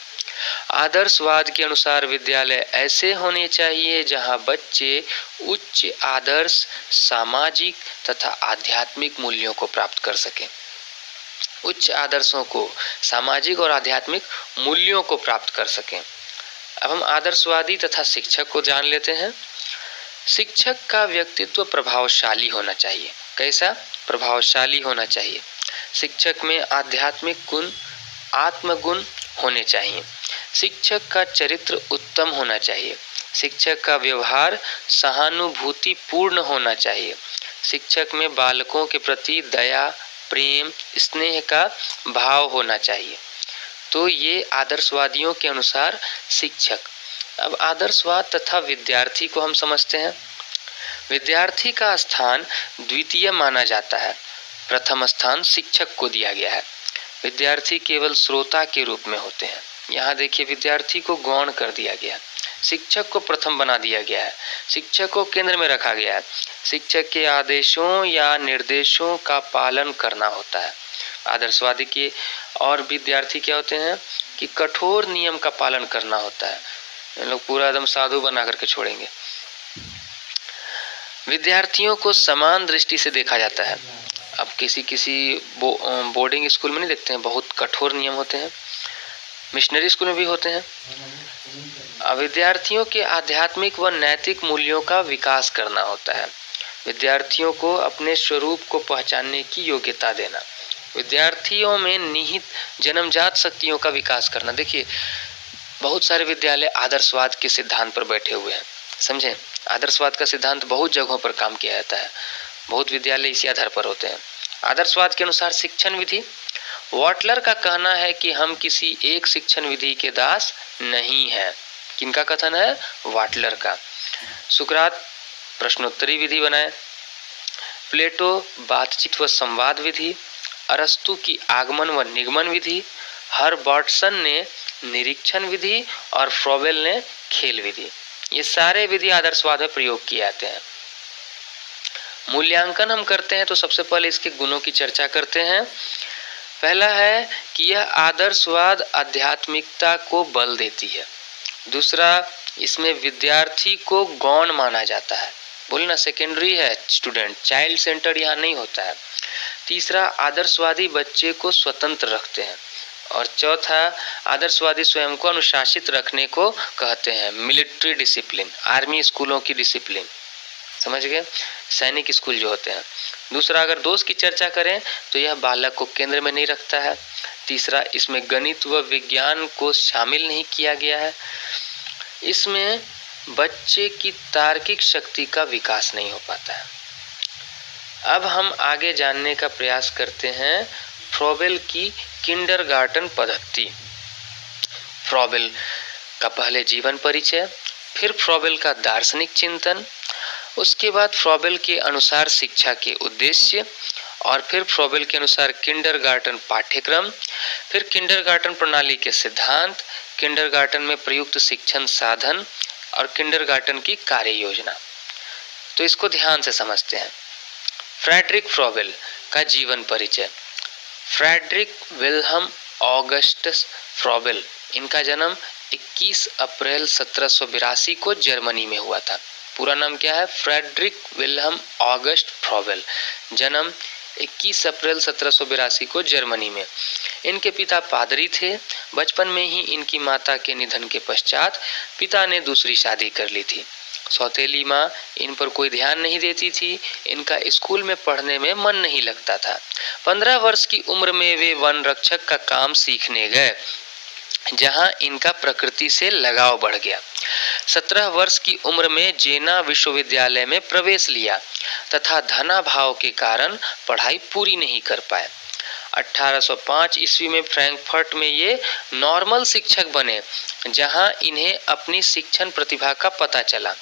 आदर्शवाद के अनुसार विद्यालय ऐसे होने चाहिए जहाँ बच्चे उच्च आदर्श, सामाजिक तथा आध्यात्मिक मूल्यों को प्राप्त कर सकें। उच्च आदर्शों को, सामाजिक और आध्यात्मिक मूल्यों को प्राप्त कर सकें। अब हम आदर्शवादी तथा शिक्षक को जान लेते हैं। शिक्षक का व्यक्तित्व प्रभावशाली होना चाहिए। कैसा? प्रभावशाली होना चाहिए। शिक्षक में आध्यात्मिक गुण, आत्मगुण होने चाहिए। शिक्षक का चरित्र उत्तम होना चाहिए। शिक्षक का व्यवहार सहानुभूति पूर्ण होना चाहिए। शिक्षक में बालकों के प्रति दया, प्रेम, स्नेह का भाव होना चाहिए। तो ये आदर्शवादियों के अनुसार शिक्षक। अब आदर्शवाद तथा विद्यार्थी को हम समझते हैं। विद्यार्थी का स्थान द्वितीय माना जाता है, प्रथम स्थान शिक्षक को दिया गया है। विद्यार्थी केवल श्रोता के रूप में होते हैं। यहाँ देखिए, विद्यार्थी को गौण कर दिया गया, शिक्षक को प्रथम बना दिया गया है, शिक्षक को केंद्र में रखा गया है। शिक्षक के आदेशों या निर्देशों का पालन करना होता है। आदर्शवादी के और विद्यार्थी क्या होते हैं कि कठोर नियम का पालन करना होता है। इन लोग पूरा एकदम साधु बना करके छोड़ेंगे। विद्यार्थियों को समान दृष्टि से देखा जाता है। अब किसी बोर्डिंग स्कूल में नहीं देखते हैं, बहुत कठोर नियम होते हैं, मिशनरी स्कूल में भी होते हैं। विद्यार्थियों के आध्यात्मिक व नैतिक मूल्यों का विकास करना होता है। विद्यार्थियों को अपने स्वरूप को पहचानने की योग्यता देना। विद्यार्थियों में निहित जन्मजात शक्तियों का विकास करना। देखिए, बहुत सारे विद्यालय आदर्शवाद के सिद्धांत पर बैठे हुए हैं, समझे। आदर्शवाद का सिद्धांत बहुत जगहों पर काम किया जाता है, बहुत विद्यालय इसी आधार पर होते हैं। आदर्शवाद के अनुसार शिक्षण विधि। वॉटलर का कहना है कि हम किसी एक शिक्षण विधि के दास नहीं हैं। किनका कथन है? वॉटलर का। सुकरात प्रश्नोत्तरी विधि बनाए। प्लेटो बातचीत व संवाद विधि। अरस्तु की आगमन व निगमन विधि। हर्बर्टसन ने निरीक्षण विधि और फ्रोबेल ने खेल विधि। ये सारे विधि आदर्शवाद में प्रयोग किए जाते हैं। मूल्यांकन हम करते हैं तो सबसे पहले इसके गुणों की चर्चा करते हैं। पहला है कि यह आदर्शवाद आध्यात्मिकता को बल देती है। दूसरा, इसमें विद्यार्थी को गौण माना जाता है, बोलना सेकेंडरी है, स्टूडेंट, चाइल्ड सेंटर्ड यहाँ नहीं होता है। तीसरा, आदर्शवादी बच्चे को स्वतंत्र रखते हैं। और चौथा, आदर्शवादी स्वयं को अनुशासित रखने को कहते हैं, मिलिट्री डिसिप्लिन, आर्मी स्कूलों की डिसिप्लिन, समझ गए, सैनिक स्कूल जो होते हैं। दूसरा, अगर दोष की चर्चा करें तो यह बालक को केंद्र में नहीं रखता है। तीसरा, इसमें गणित व विज्ञान को शामिल नहीं किया गया है। इसमें बच्चे की तार्किक शक्ति का विकास नहीं हो पाता है। अब हम आगे जानने का प्रयास करते हैं फ्रोबेल की किंडरगार्टन पद्धति। फ्रोबेल का पहले जीवन परिचय, फिर फ्रॉबेल का दार्शनिक चिंतन, उसके बाद फ्रॉबेल के अनुसार शिक्षा के उद्देश्य, और फिर फ्रॉबेल के अनुसार किंडरगार्टन पाठ्यक्रम, फिर किंडरगार्टन प्रणाली के सिद्धांत, किंडरगार्टन में प्रयुक्त शिक्षण साधन और किंडरगार्टन की कार्य योजना। तो इसको ध्यान से समझते हैं। फ्रेडरिक फ्रॉबेल का जीवन परिचय। फ्रेडरिक विल्हम ऑगस्टस फ्रॉबेल, इनका जन्म 21 अप्रैल 1782 को जर्मनी में हुआ था। पूरा नाम क्या है? फ्रेडरिक विल्हम ऑगस्ट फ्रॉबेल, जन्म 21 अप्रैल 1782 को जर्मनी में। इनके पिता पादरी थे। बचपन में ही इनकी माता के निधन के पश्चात पिता ने दूसरी शादी कर ली थी। सौतेली माँ इन पर कोई ध्यान नहीं देती थी। इनका स्कूल में पढ़ने में मन नहीं लगता था। 15 वर्ष की उम्र में वे वन रक्षक का काम सीखने गए, जहां इनका प्रकृति से लगाव बढ़ गया। 17 वर्ष की उम्र में जेना विश्वविद्यालय में प्रवेश लिया तथा धनाभाव के कारण पढ़ाई पूरी नहीं कर पाए। 1805 ईस्वी में फ्रैंकफर्ट में ये नॉर्मल शिक्षक बने, जहां इन्हें अपनी शिक्षण प्रतिभा का पता चला।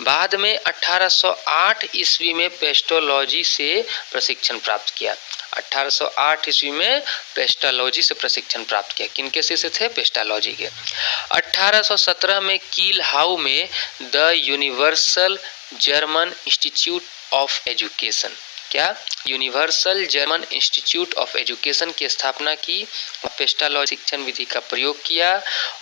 बाद में 1808 ईस्वी में पेस्टोलॉजी से प्रशिक्षण प्राप्त किया। 1808 ईस्वी में पेस्टोलॉजी से प्रशिक्षण प्राप्त किया। किनके शिष्य थे? पेस्टोलॉजी के। 1817 में कील हाउ में the Universal German Institute of Education, क्या? Universal German Institute of Education की स्थापना की। पेस्टोलॉजी शिक्षण विधि का प्रयोग किया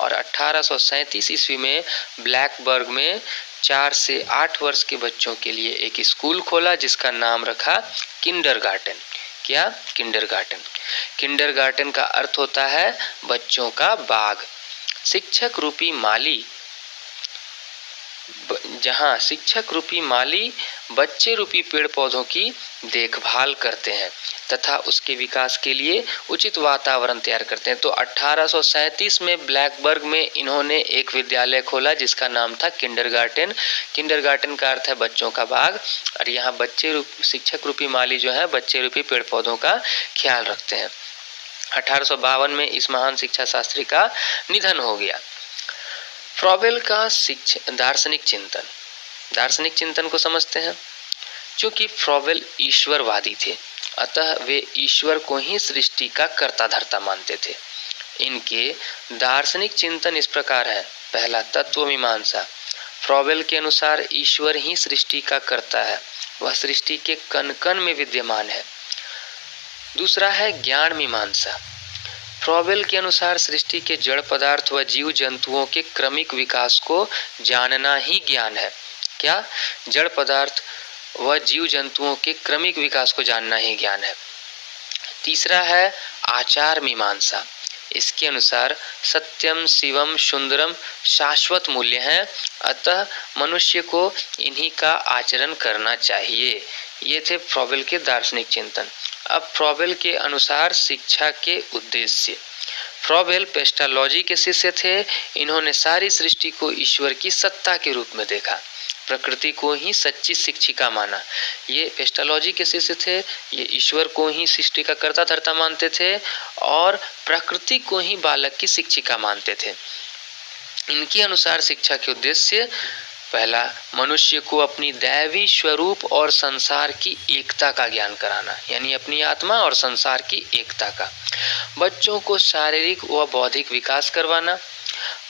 और 1837 ईस्वी में ब्लैकबर्ग में 4 से 8 वर्ष के बच्चों के लिए एक स्कूल खोला, जिसका नाम रखा किंडरगार्टन। क्या? किंडरगार्टन। किंडरगार्टन का अर्थ होता है बच्चों का बाग। शिक्षक रूपी माली, जहां शिक्षक रूपी माली बच्चे रूपी पेड़ पौधों की देखभाल करते हैं तथा उसके विकास के लिए उचित वातावरण तैयार करते हैं। तो 1837 में ब्लैकबर्ग में इन्होंने एक विद्यालय खोला जिसका नाम था किंडरगार्टन। किंडरगार्टन का अर्थ है बच्चों का बाग, और यहाँ शिक्षक रूपी माली जो है बच्चे रूपी पेड़ पौधों का ख्याल रखते हैं। 1852 में इस महान शिक्षा शास्त्री का निधन हो गया। फ्रॉबेल का दार्शनिक चिंतन। दार्शनिक चिंतन को समझते हैं। चूंकि फ्रॉबेल ईश्वरवादी थे, अतः वे ईश्वर को ही सृष्टि का कर्ता धर्ता मानते थे। इनके दार्शनिक चिंतन इस प्रकार है। पहला, तत्व मीमांसा। फ्रॉबेल के अनुसार ईश्वर ही सृष्टि का कर्ता है, वह सृष्टि के कण कण में विद्यमान है। दूसरा है ज्ञान मीमांसा। फ्रॉबेल के अनुसार सृष्टि के जड़ पदार्थ व जीव जंतुओं के क्रमिक विकास को जानना ही ज्ञान है। क्या? जड़ पदार्थ व जीव जंतुओं के क्रमिक विकास को जानना ही ज्ञान है। तीसरा है आचार मीमांसा। इसके अनुसार सत्यम शिवम सुंदरम शाश्वत मूल्य है, अतः मनुष्य को इन्हीं का आचरण करना चाहिए। ये थे फ्रॉबेल के दार्शनिक चिंतन। अब फ्रॉबेल के अनुसार शिक्षा के उद्देश्य। फ्रॉबेल पेस्टोलॉजी के शिष्य थे। इन्होंने सारी सृष्टि को ईश्वर की सत्ता के रूप में देखा, प्रकृति को ही सच्ची शिक्षिका माना। ये पेस्टोलॉजी के शिष्य थे। ये ईश्वर को ही सृष्टि का कर्ता धर्ता मानते थे और प्रकृति को ही बालक की शिक्षिका मानते थे। इनके अनुसार शिक्षा के उद्देश्य, पहला, मनुष्य को अपनी दैवी स्वरूप और संसार की एकता का ज्ञान कराना, यानी अपनी आत्मा और संसार की एकता का। बच्चों को शारीरिक व बौद्धिक विकास करवाना,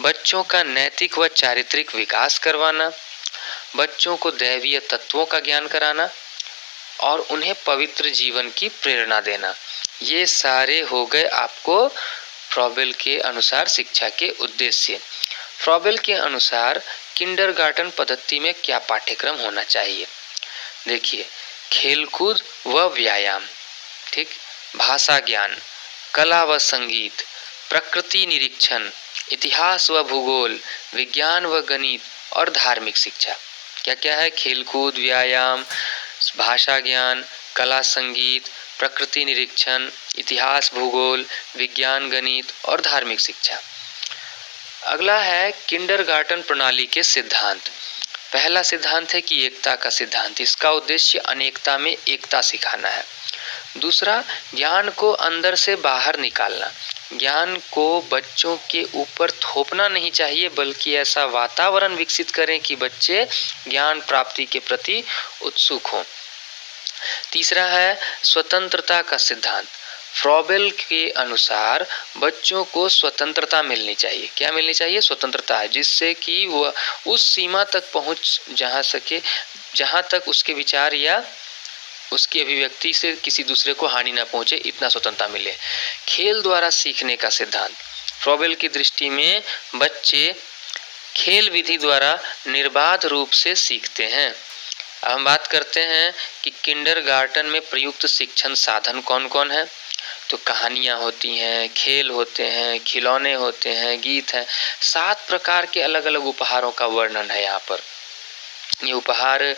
बच्चों का नैतिक व चारित्रिक विकास करवाना, बच्चों को दैवीय तत्वों का ज्ञान कराना और उन्हें पवित्र जीवन की प्रेरणा देना। ये सारे हो गए आपको फ्रॉबेल के अनुसार शिक्षा के उद्देश्य। फ्रॉबेल के अनुसार किंडरगार्टन पद्धति में क्या पाठ्यक्रम होना चाहिए? देखिए, खेलकूद व व्यायाम, ठीक, भाषा ज्ञान, कला व संगीत, प्रकृति निरीक्षण, इतिहास व भूगोल, विज्ञान व गणित और धार्मिक शिक्षा। क्या क्या है? खेलकूद, व्यायाम, भाषा ज्ञान, कला संगीत, प्रकृति निरीक्षण, इतिहास भूगोल, विज्ञान गणित और धार्मिक शिक्षा। अगला है किंडरगार्टन प्रणाली के सिद्धांत। पहला सिद्धांत है कि एकता का सिद्धांत। इसका उद्देश्य अनेकता में एकता सिखाना है। दूसरा, ज्ञान को अंदर से बाहर निकालना। ज्ञान को बच्चों के ऊपर थोपना नहीं चाहिए, बल्कि ऐसा वातावरण विकसित करें कि बच्चे ज्ञान प्राप्ति के प्रति उत्सुक हों। तीसरा है स्वतंत्रता का सिद्धांत। फ्रॉबेल के अनुसार बच्चों को स्वतंत्रता मिलनी चाहिए। क्या मिलनी चाहिए? स्वतंत्रता, जिससे कि वह उस सीमा तक पहुंच जहां तक उसके विचार या उसकी अभिव्यक्ति से किसी दूसरे को हानि न पहुंचे, इतना स्वतंत्रता मिले। खेल द्वारा सीखने का सिद्धांत। फ्रॉबेल की दृष्टि में बच्चे खेल विधि द्वारा निर्बाध रूप से सीखते हैं। अब हम बात करते हैं कि किंडरगार्टन में प्रयुक्त शिक्षण साधन कौन कौन है। तो कहानियाँ होती हैं, खेल होते हैं, खिलौने होते हैं, गीत हैं। 7 प्रकार के अलग अलग उपहारों का वर्णन है यहाँ पर। ये उपहार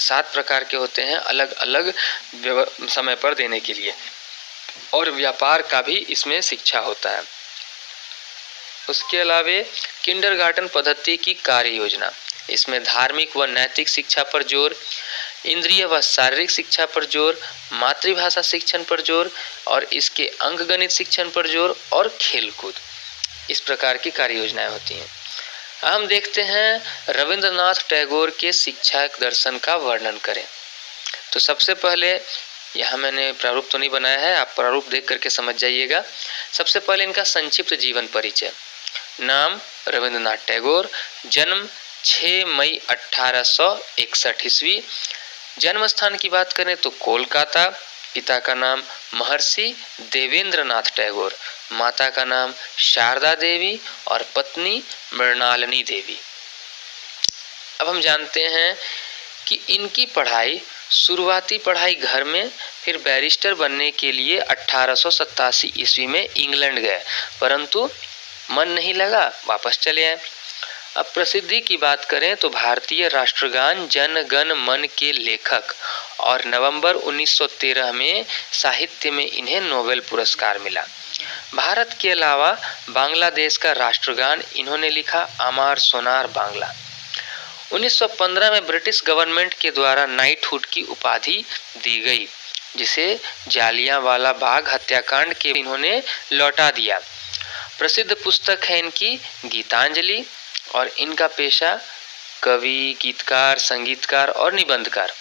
7 प्रकार के होते हैं, अलग अलग समय पर देने के लिए, और व्यापार का भी इसमें शिक्षा होता है। उसके अलावे किंडरगार्टन पद्धति की कार्य योजना, इसमें धार्मिक व नैतिक शिक्षा पर जोर, इंद्रिय व शारीरिक शिक्षा पर जोर, मातृभाषा शिक्षण पर जोर, और इसके अंकगणित शिक्षण पर जोर, और खेलकूद। इस प्रकार की कार्य योजनाएं होती हैं। हम देखते हैं रविंद्रनाथ टैगोर के शिक्षा दर्शन का वर्णन करें। तो सबसे पहले, यहाँ मैंने प्रारूप तो नहीं बनाया है, आप प्रारूप देख करके समझ जाइएगा। सबसे पहले इनका संक्षिप्त जीवन परिचय। नाम रविंद्रनाथ टैगोर, जन्म 6 मई 1861 ईस्वी। जन्म स्थान की बात करें तो कोलकाता। पिता का नाम महर्षि देवेंद्रनाथ टैगोर, माता का नाम शारदा देवी और पत्नी मृणालिनी देवी। अब हम जानते हैं कि इनकी पढ़ाई, शुरुआती पढ़ाई घर में, फिर बैरिस्टर बनने के लिए 1887 ईस्वी में इंग्लैंड गए, परंतु मन नहीं लगा, वापस चले आए। अब प्रसिद्धि की बात करें तो भारतीय राष्ट्रगान जन गण मन के लेखक, और नवंबर 1913 में साहित्य में इन्हें नोबेल पुरस्कार मिला। भारत के अलावा बांग्लादेश का राष्ट्रगान इन्होंने लिखा, अमार सोनार बांग्ला। 1915 में ब्रिटिश गवर्नमेंट के द्वारा नाइटहुड की उपाधि दी गई, जिसे जालियांवाला बाग हत्याकांड के इन्होंने लौटा दिया। प्रसिद्ध पुस्तक है इनकी गीतांजलि, और इनका पेशा कवि, गीतकार, संगीतकार और निबंधकार।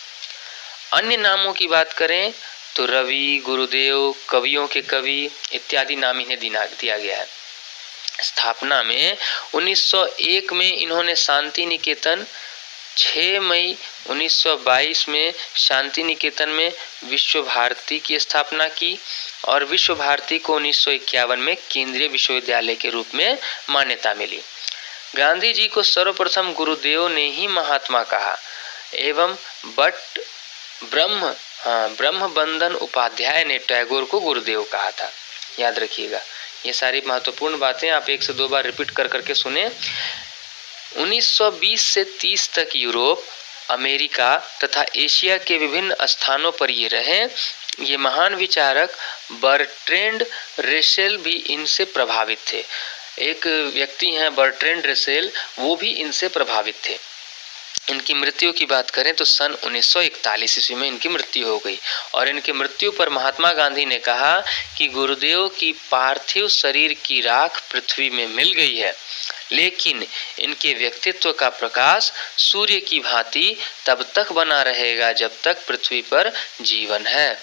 अन्य नामों की बात करें तो रवि, गुरुदेव, कवियों के कवि इत्यादि नाम इन्हें दिया गया है। स्थापना में 1901 में इन्होंने शांति निकेतन, 6 मई 1922 में शांति निकेतन में विश्व भारती की स्थापना की, और विश्व भारती को 1951 में केंद्रीय विश्वविद्यालय के रूप में मान्यता मिली। गांधी जी को सर्वप्रथम गुरुदेव ने ही महात्मा कहा, एवं बट ब्रह्मबंधन उपाध्याय ने टैगोर को गुरुदेव कहा था। याद रखिएगा, ये सारी महत्वपूर्ण बातें आप 1 से 2 बार रिपीट कर करके सुने। 1920 से 30 तक यूरोप, अमेरिका तथा एशिया के विभिन्न स्थानों पर ये रहे। ये महान विचारक बर्ट्रैंड रसेल भी इनसे प्रभावित थे। एक व्यक्ति हैं बर्ट्रैंड रसेल, वो भी इनसे प्रभावित थे। इनकी मृत्यु की बात करें तो सन 1941 ईस्वी में इनकी मृत्यु हो गई, और इनकी मृत्यु पर महात्मा गांधी ने कहा कि गुरुदेव की पार्थिव शरीर की राख पृथ्वी में मिल गई है, लेकिन इनके व्यक्तित्व का प्रकाश सूर्य की भांति तब तक बना रहेगा जब तक पृथ्वी पर जीवन है।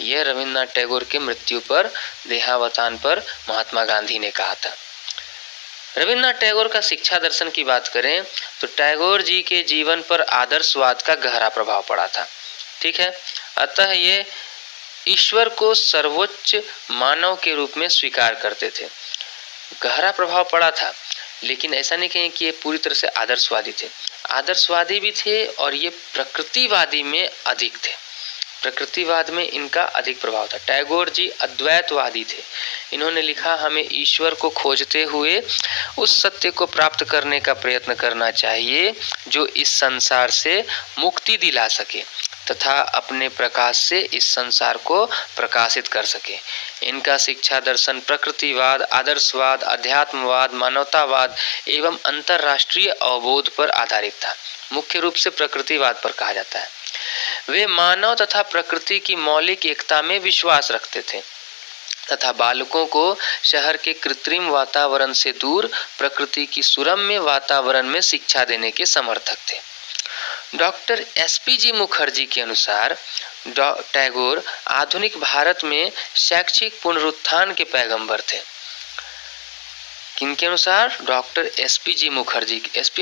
यह रविन्द्रनाथ टैगोर के मृत्यु पर, देहावसान पर महात्मा गांधी ने कहा था। रविन्द्रनाथ टैगोर का शिक्षा दर्शन की बात करें तो टैगोर जी के जीवन पर आदर्शवाद का गहरा प्रभाव पड़ा था। ठीक है, अतः ये ईश्वर को सर्वोच्च मानव के रूप में स्वीकार करते थे। गहरा प्रभाव पड़ा था, लेकिन ऐसा नहीं कहें कि ये पूरी तरह से आदर्शवादी थे। आदर्शवादी भी थे, और ये प्रकृतिवादी में अधिक थे। प्रकृतिवाद में इनका अधिक प्रभाव था। टैगोर जी अद्वैतवादी थे। इन्होंने लिखा, हमें ईश्वर को खोजते हुए उस सत्य को प्राप्त करने का प्रयत्न करना चाहिए जो इस संसार से मुक्ति दिला सके तथा अपने प्रकाश से इस संसार को प्रकाशित कर सके। इनका शिक्षा दर्शन प्रकृतिवाद, आदर्शवाद, अध्यात्मवाद, मानवतावाद एवं अंतरराष्ट्रीय अवबोध पर आधारित था। मुख्य रूप से प्रकृतिवाद पर कहा जाता है। वे मानव तथा प्रकृति की मौलिक एकता में विश्वास रखते थे। तथा बालकों को शहर के कृत्रिम वातावरण से दूर प्रकृति की सुरम्य वातावरण में शिक्षा देने के समर्थक थे। डॉक्टर एसपीजी मुखर्जी के अनुसार टैगोर आधुनिक भारत में शैक्षिक पुनरुत्थान के पैगंबर थे। किनके अनुसार? डॉक्टर एसपी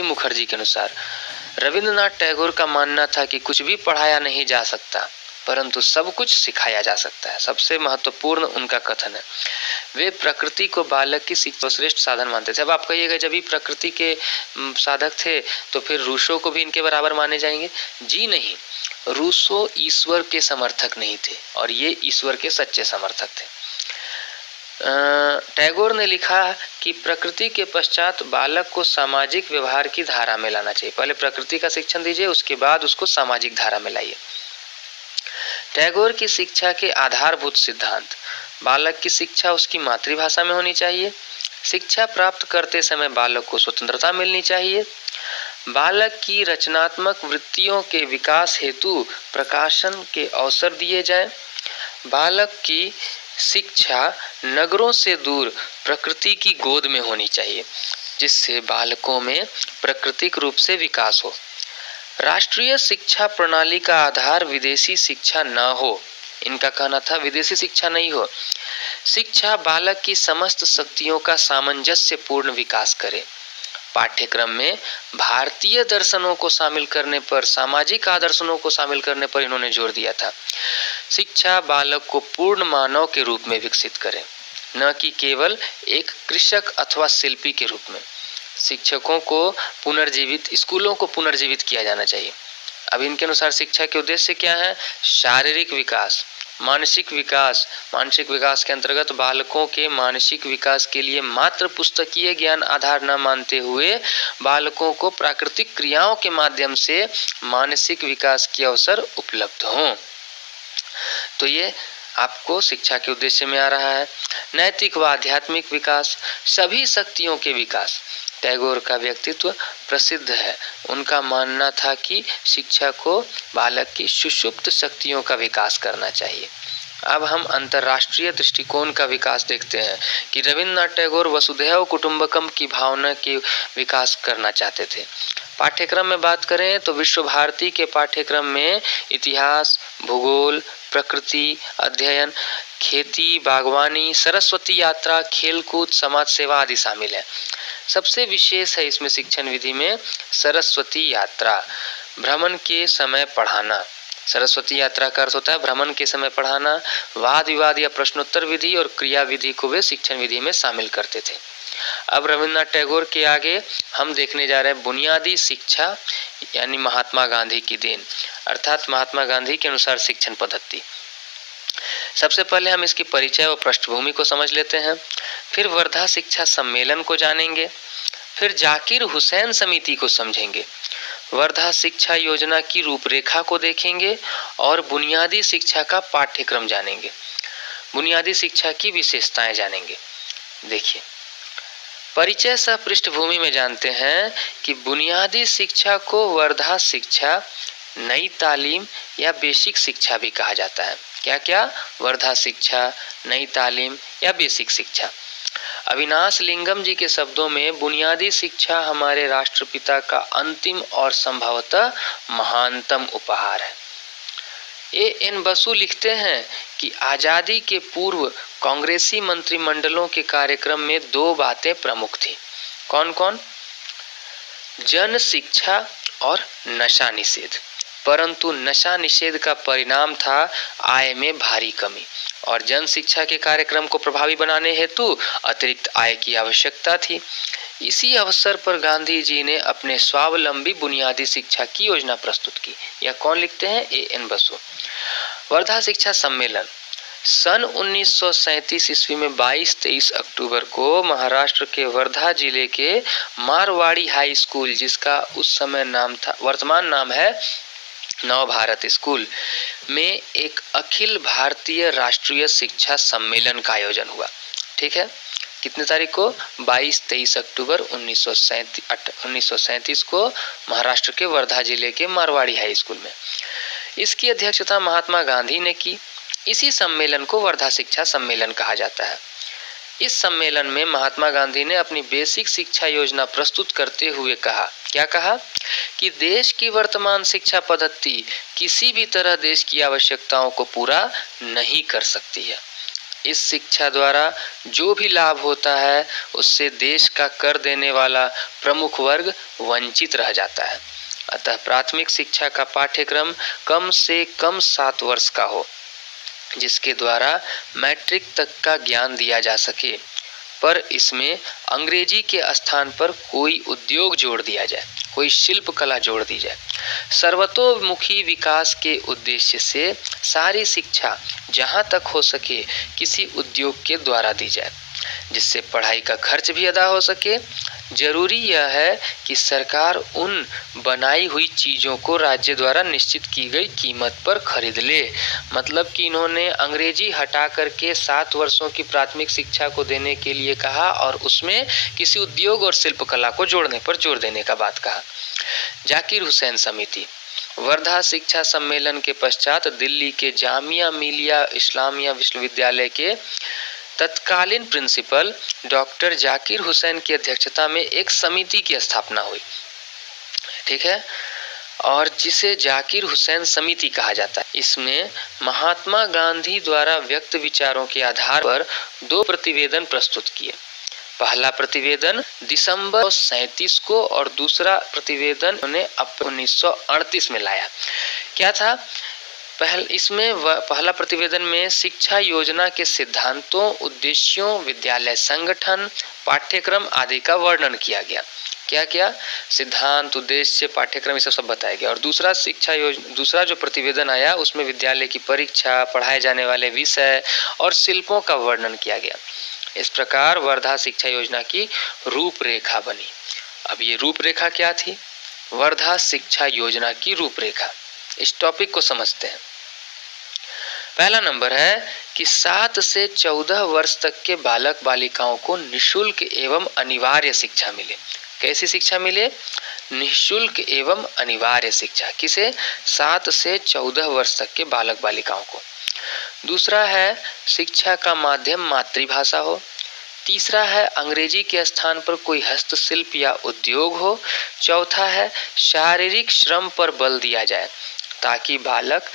मुखर्जी के अनुसार रविंद्रनाथ टैगोर का मानना था कि कुछ भी पढ़ाया नहीं जा सकता, परंतु सब कुछ सिखाया जा सकता है। सबसे महत्वपूर्ण उनका कथन है। वे प्रकृति को बालक की शिक्षा श्रेष्ठ साधन मानते थे। अब आप कहिएगा, जब भी प्रकृति के साधक थे तो फिर रूसो को भी इनके बराबर माने जाएंगे? जी नहीं, रूसो ईश्वर के समर्थक नहीं थे और ये ईश्वर के सच्चे समर्थक थे। टैगोर ने लिखा कि प्रकृति के पश्चात बालक को सामाजिक व्यवहार की धारा में लाना चाहिए। पहले प्रकृति का शिक्षण दीजिए, उसके बाद उसको सामाजिक धारा में लाइए। टैगोर की शिक्षा के आधारभूत सिद्धांत: बालक की शिक्षा उसकी मातृभाषा में होनी चाहिए। शिक्षा प्राप्त करते समय बालक को स्वतंत्रता मिलनी चाहिए। बालक की रचनात्मक वृत्तियों के विकास हेतु प्रकाशन के अवसर दिए जाएं। बालक की शिक्षा नगरों से दूर प्रकृति की गोद में होनी चाहिए, जिससे बालकों में प्राकृतिक रूप से विकास हो। राष्ट्रीय शिक्षा प्रणाली का आधार विदेशी शिक्षा न हो। इनका कहना था विदेशी शिक्षा नहीं हो। शिक्षा बालक की समस्त शक्तियों का सामंजस्यपूर्ण विकास करे। पाठ्यक्रम में भारतीय दर्शनों को शामिल करने पर, सामाजिक आदर्शों को शामिल करने पर इन्होंने जोर दिया था। शिक्षा बालक को पूर्ण मानव के रूप में विकसित करे, न कि केवल एक कृषक अथवा शिल्पी के रूप में। शिक्षकों को पुनर्जीवित, स्कूलों को पुनर्जीवित किया जाना चाहिए। अब इनके अनुसार शिक्षा के उद्देश्य क्या है? शारीरिक विकास, मानसिक विकास। मानसिक विकास के अंतर्गत बालकों के मानसिक विकास के लिए मात्र पुस्तकीय ज्ञान आधार न मानते हुए बालकों को प्राकृतिक क्रियाओं के माध्यम से मानसिक विकास के अवसर उपलब्ध हों। तो ये आपको शिक्षा के उद्देश्य में आ रहा है। नैतिक व आध्यात्मिक विकास, सभी शक्तियों के विकास। टैगोर का व्यक्तित्व प्रसिद्ध है। उनका मानना था कि शिक्षा को बालक की सुषुप्त शक्तियों का विकास करना चाहिए। अब हम अंतर्राष्ट्रीय दृष्टिकोण का विकास देखते हैं कि रविंद्रनाथ टैगोर वसुधैव कुटुंबकम की भावना के विकास करना चाहते थे। पाठ्यक्रम में बात करें तो विश्व भारती के पाठ्यक्रम में इतिहास, भूगोल, प्रकृति अध्ययन, खेती, बागवानी, सरस्वती यात्रा, खेलकूद, समाज सेवा आदि शामिल है। सबसे विशेष है इसमें शिक्षण विधि में सरस्वती यात्रा, भ्रमण के समय पढ़ाना। सरस्वती यात्रा का अर्थ होता है भ्रमण के समय पढ़ाना। वाद विवाद या प्रश्नोत्तर विधि और क्रिया विधि को वे शिक्षण विधि में शामिल करते थे। अब रविंद्रनाथ टैगोर के आगे हम देखने जा रहे हैं बुनियादी शिक्षा, यानी महात्मा गांधी की देन, अर्थात महात्मा गांधी के अनुसार शिक्षण पद्धति। सबसे पहले हम इसकी परिचय व पृष्ठभूमि को समझ लेते हैं, फिर वर्धा शिक्षा सम्मेलन को जानेंगे, फिर जाकिर हुसैन समिति को समझेंगे, वर्धा शिक्षा योजना की रूपरेखा को देखेंगे और बुनियादी शिक्षा का पाठ्यक्रम जानेंगे, बुनियादी शिक्षा की विशेषताएं जानेंगे। देखिए, परिचय सह पृष्ठभूमि में जानते हैं कि बुनियादी शिक्षा को वर्धा शिक्षा, नई तालीम या बेसिक शिक्षा भी कहा जाता है। क्या क्या? वर्धा शिक्षा, नई तालीम या बेसिक शिक्षा। अविनाश लिंगम जी के शब्दों में बुनियादी शिक्षा हमारे राष्ट्रपिता का अंतिम और संभवतः महानतम उपहार है। A.N. बसु लिखते हैं कि आजादी के पूर्व कांग्रेसी मंत्रिमंडलों के कार्यक्रम में दो बातें प्रमुख थी। कौन कौन? जन शिक्षा और नशा निषेध। परंतु नशा निषेध का परिणाम था आय में भारी कमी और जन शिक्षा के कार्यक्रम को प्रभावी बनाने हेतु अतिरिक्त आय की आवश्यकता थी। इसी अवसर पर गांधी जी ने अपने स्वावलंबी बुनियादी शिक्षा की योजना प्रस्तुत की। यह कौन लिखते हैं? A.N. बसु। वर्धा शिक्षा सम्मेलन सन 1937 ईस्वी में 22-23 अक्टूबर को महाराष्ट्र के वर्धा जिले के मारवाड़ी हाई स्कूल, जिसका उस समय नाम था, वर्तमान नाम है नव भारत स्कूल, में एक अखिल भारतीय राष्ट्रीय शिक्षा सम्मेलन का आयोजन हुआ। ठीक है, कितने तारीख को? 22-23 अक्टूबर 1937 को महाराष्ट्र के वर्धा जिले के मारवाड़ी हाई स्कूल में। इसकी अध्यक्षता महात्मा गांधी ने की। इसी सम्मेलन को वर्धा शिक्षा सम्मेलन कहा जाता है। इस सम्मेलन में महात्मा गांधी ने अपनी बेसिक शिक्षा योजना प्रस्तुत करते हुए कहा, क्या कहा कि देश की वर्तमान शिक्षा पद्धति किसी भी तरह देश की आवश्यकताओं को पूरा नहीं कर सकती है। इस शिक्षा द्वारा जो भी लाभ होता है उससे देश का कर देने वाला प्रमुख वर्ग वंचित रह जाता है। अतः प्राथमिक शिक्षा का पाठ्यक्रम कम से कम 7 वर्ष का हो, जिसके द्वारा मैट्रिक तक का ज्ञान दिया जा सके, पर इसमें अंग्रेजी के स्थान पर कोई उद्योग जोड़ दिया जाए, कोई शिल्प कला जोड़ दी जाए। सर्वतोमुखी विकास के उद्देश्य से सारी शिक्षा जहाँ तक हो सके किसी उद्योग के द्वारा दी जाए, जिससे पढ़ाई का खर्च भी अदा हो सके। जरूरी यह है कि सरकार उन बनाई हुई चीज़ों को राज्य द्वारा निश्चित की गई कीमत पर खरीद ले। मतलब कि इन्होंने अंग्रेजी हटा करके 7 वर्षों की प्राथमिक शिक्षा को देने के लिए कहा और उसमें किसी उद्योग और शिल्पकला को जोड़ने पर जोर देने का बात कहा। जाकिर हुसैन समिति। वर्धा शिक्षा सम्मेलन के पश्चात दिल्ली के जामिया मिलिया इस्लामिया विश्वविद्यालय के तत्कालीन प्रिंसिपल डॉक्टर जाकिर हुसैन की अध्यक्षता में एक समिति की स्थापना हुई, ठीक है, और जिसे जाकिर हुसैन समिति कहा जाता है। इसमें महात्मा गांधी द्वारा व्यक्त विचारों के आधार पर 2 प्रतिवेदन प्रस्तुत किए। पहला प्रतिवेदन दिसंबर 1937 को और दूसरा प्रतिवेदन उन्हें 1938 में लाया। क्या था? पहला प्रतिवेदन में शिक्षा योजना के सिद्धांतों, उद्देश्यों, विद्यालय संगठन, पाठ्यक्रम आदि का वर्णन किया गया। क्या क्या? सिद्धांत, उद्देश्य, पाठ्यक्रम, ये सब बताया गया। और दूसरा जो प्रतिवेदन आया उसमें विद्यालय की परीक्षा, पढ़ाए जाने वाले विषय और शिल्पों का वर्णन किया गया। इस प्रकार वर्धा शिक्षा योजना की रूपरेखा बनी। अब ये रूपरेखा क्या थी? वर्धा शिक्षा योजना की रूपरेखा। इस टॉपिक को समझते हैं। पहला नंबर है कि 7 से 14 वर्ष तक के बालक बालिकाओं को निःशुल्क एवं अनिवार्य शिक्षा मिले। कैसी शिक्षा मिले? निःशुल्क एवं अनिवार्य शिक्षा। किसे? 7 से 14 वर्ष तक के बालक बालिकाओं को। दूसरा है शिक्षा का माध्यम मातृभाषा हो। तीसरा है अंग्रेजी के स्थान पर कोई हस्तशिल्प या उद्योग हो। चौथा है शारीरिक श्रम पर बल दिया जाए ताकि बालक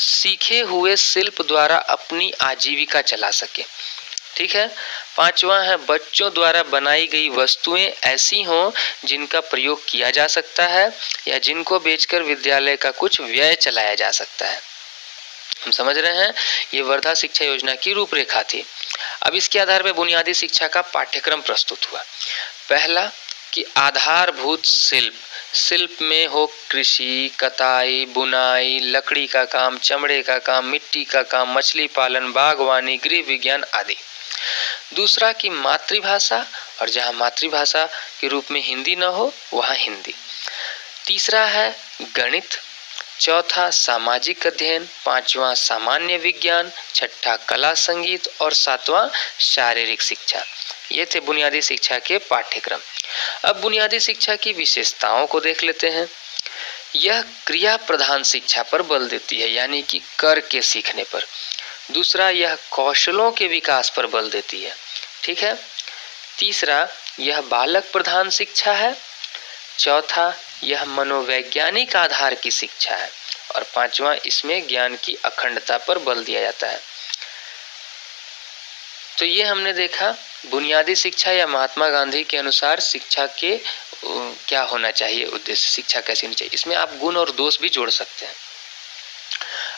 सीखे हुए शिल्प द्वारा अपनी आजीविका चला सके, ठीक है। पांचवा है बच्चों द्वारा बनाई गई वस्तुएं ऐसी हों जिनका प्रयोग किया जा सकता है या जिनको बेचकर विद्यालय का कुछ व्यय चलाया जा सकता है। हम समझ रहे हैं, ये वर्धा शिक्षा योजना की रूपरेखा थी। अब इसके आधार पर बुनियादी शिक्षा का पाठ्यक्रम प्रस्तुत हुआ। पहला कि आधारभूत शिल्प में हो कृषि, कताई, बुनाई, लकड़ी का काम, चमड़े का काम, मिट्टी का काम, मछली पालन, बागवानी, गृह विज्ञान आदि। दूसरा कि मातृभाषा, और जहाँ मातृभाषा के रूप में हिंदी न हो वहाँ हिंदी। तीसरा है गणित। चौथा सामाजिक अध्ययन। पांचवा सामान्य विज्ञान। छठा कला संगीत और सातवां शारीरिक शिक्षा। ये थे बुनियादी शिक्षा के पाठ्यक्रम। अब बुनियादी शिक्षा की विशेषताओं को देख लेते हैं। यह क्रिया प्रधान शिक्षा पर बल देती है, यानी कि करके सीखने पर। दूसरा, यह कौशलों के विकास पर बल देती है, ठीक है। तीसरा, यह बालक प्रधान शिक्षा है। चौथा, यह मनोवैज्ञानिक आधार की शिक्षा है। और पांचवा, इसमें ज्ञान की अखंडता पर बल दिया जाता है। तो ये हमने देखा बुनियादी शिक्षा या महात्मा गांधी के अनुसार शिक्षा के क्या होना चाहिए, उद्देश्य, शिक्षा कैसी होनी चाहिए। इसमें आप गुण और दोष भी जोड़ सकते हैं।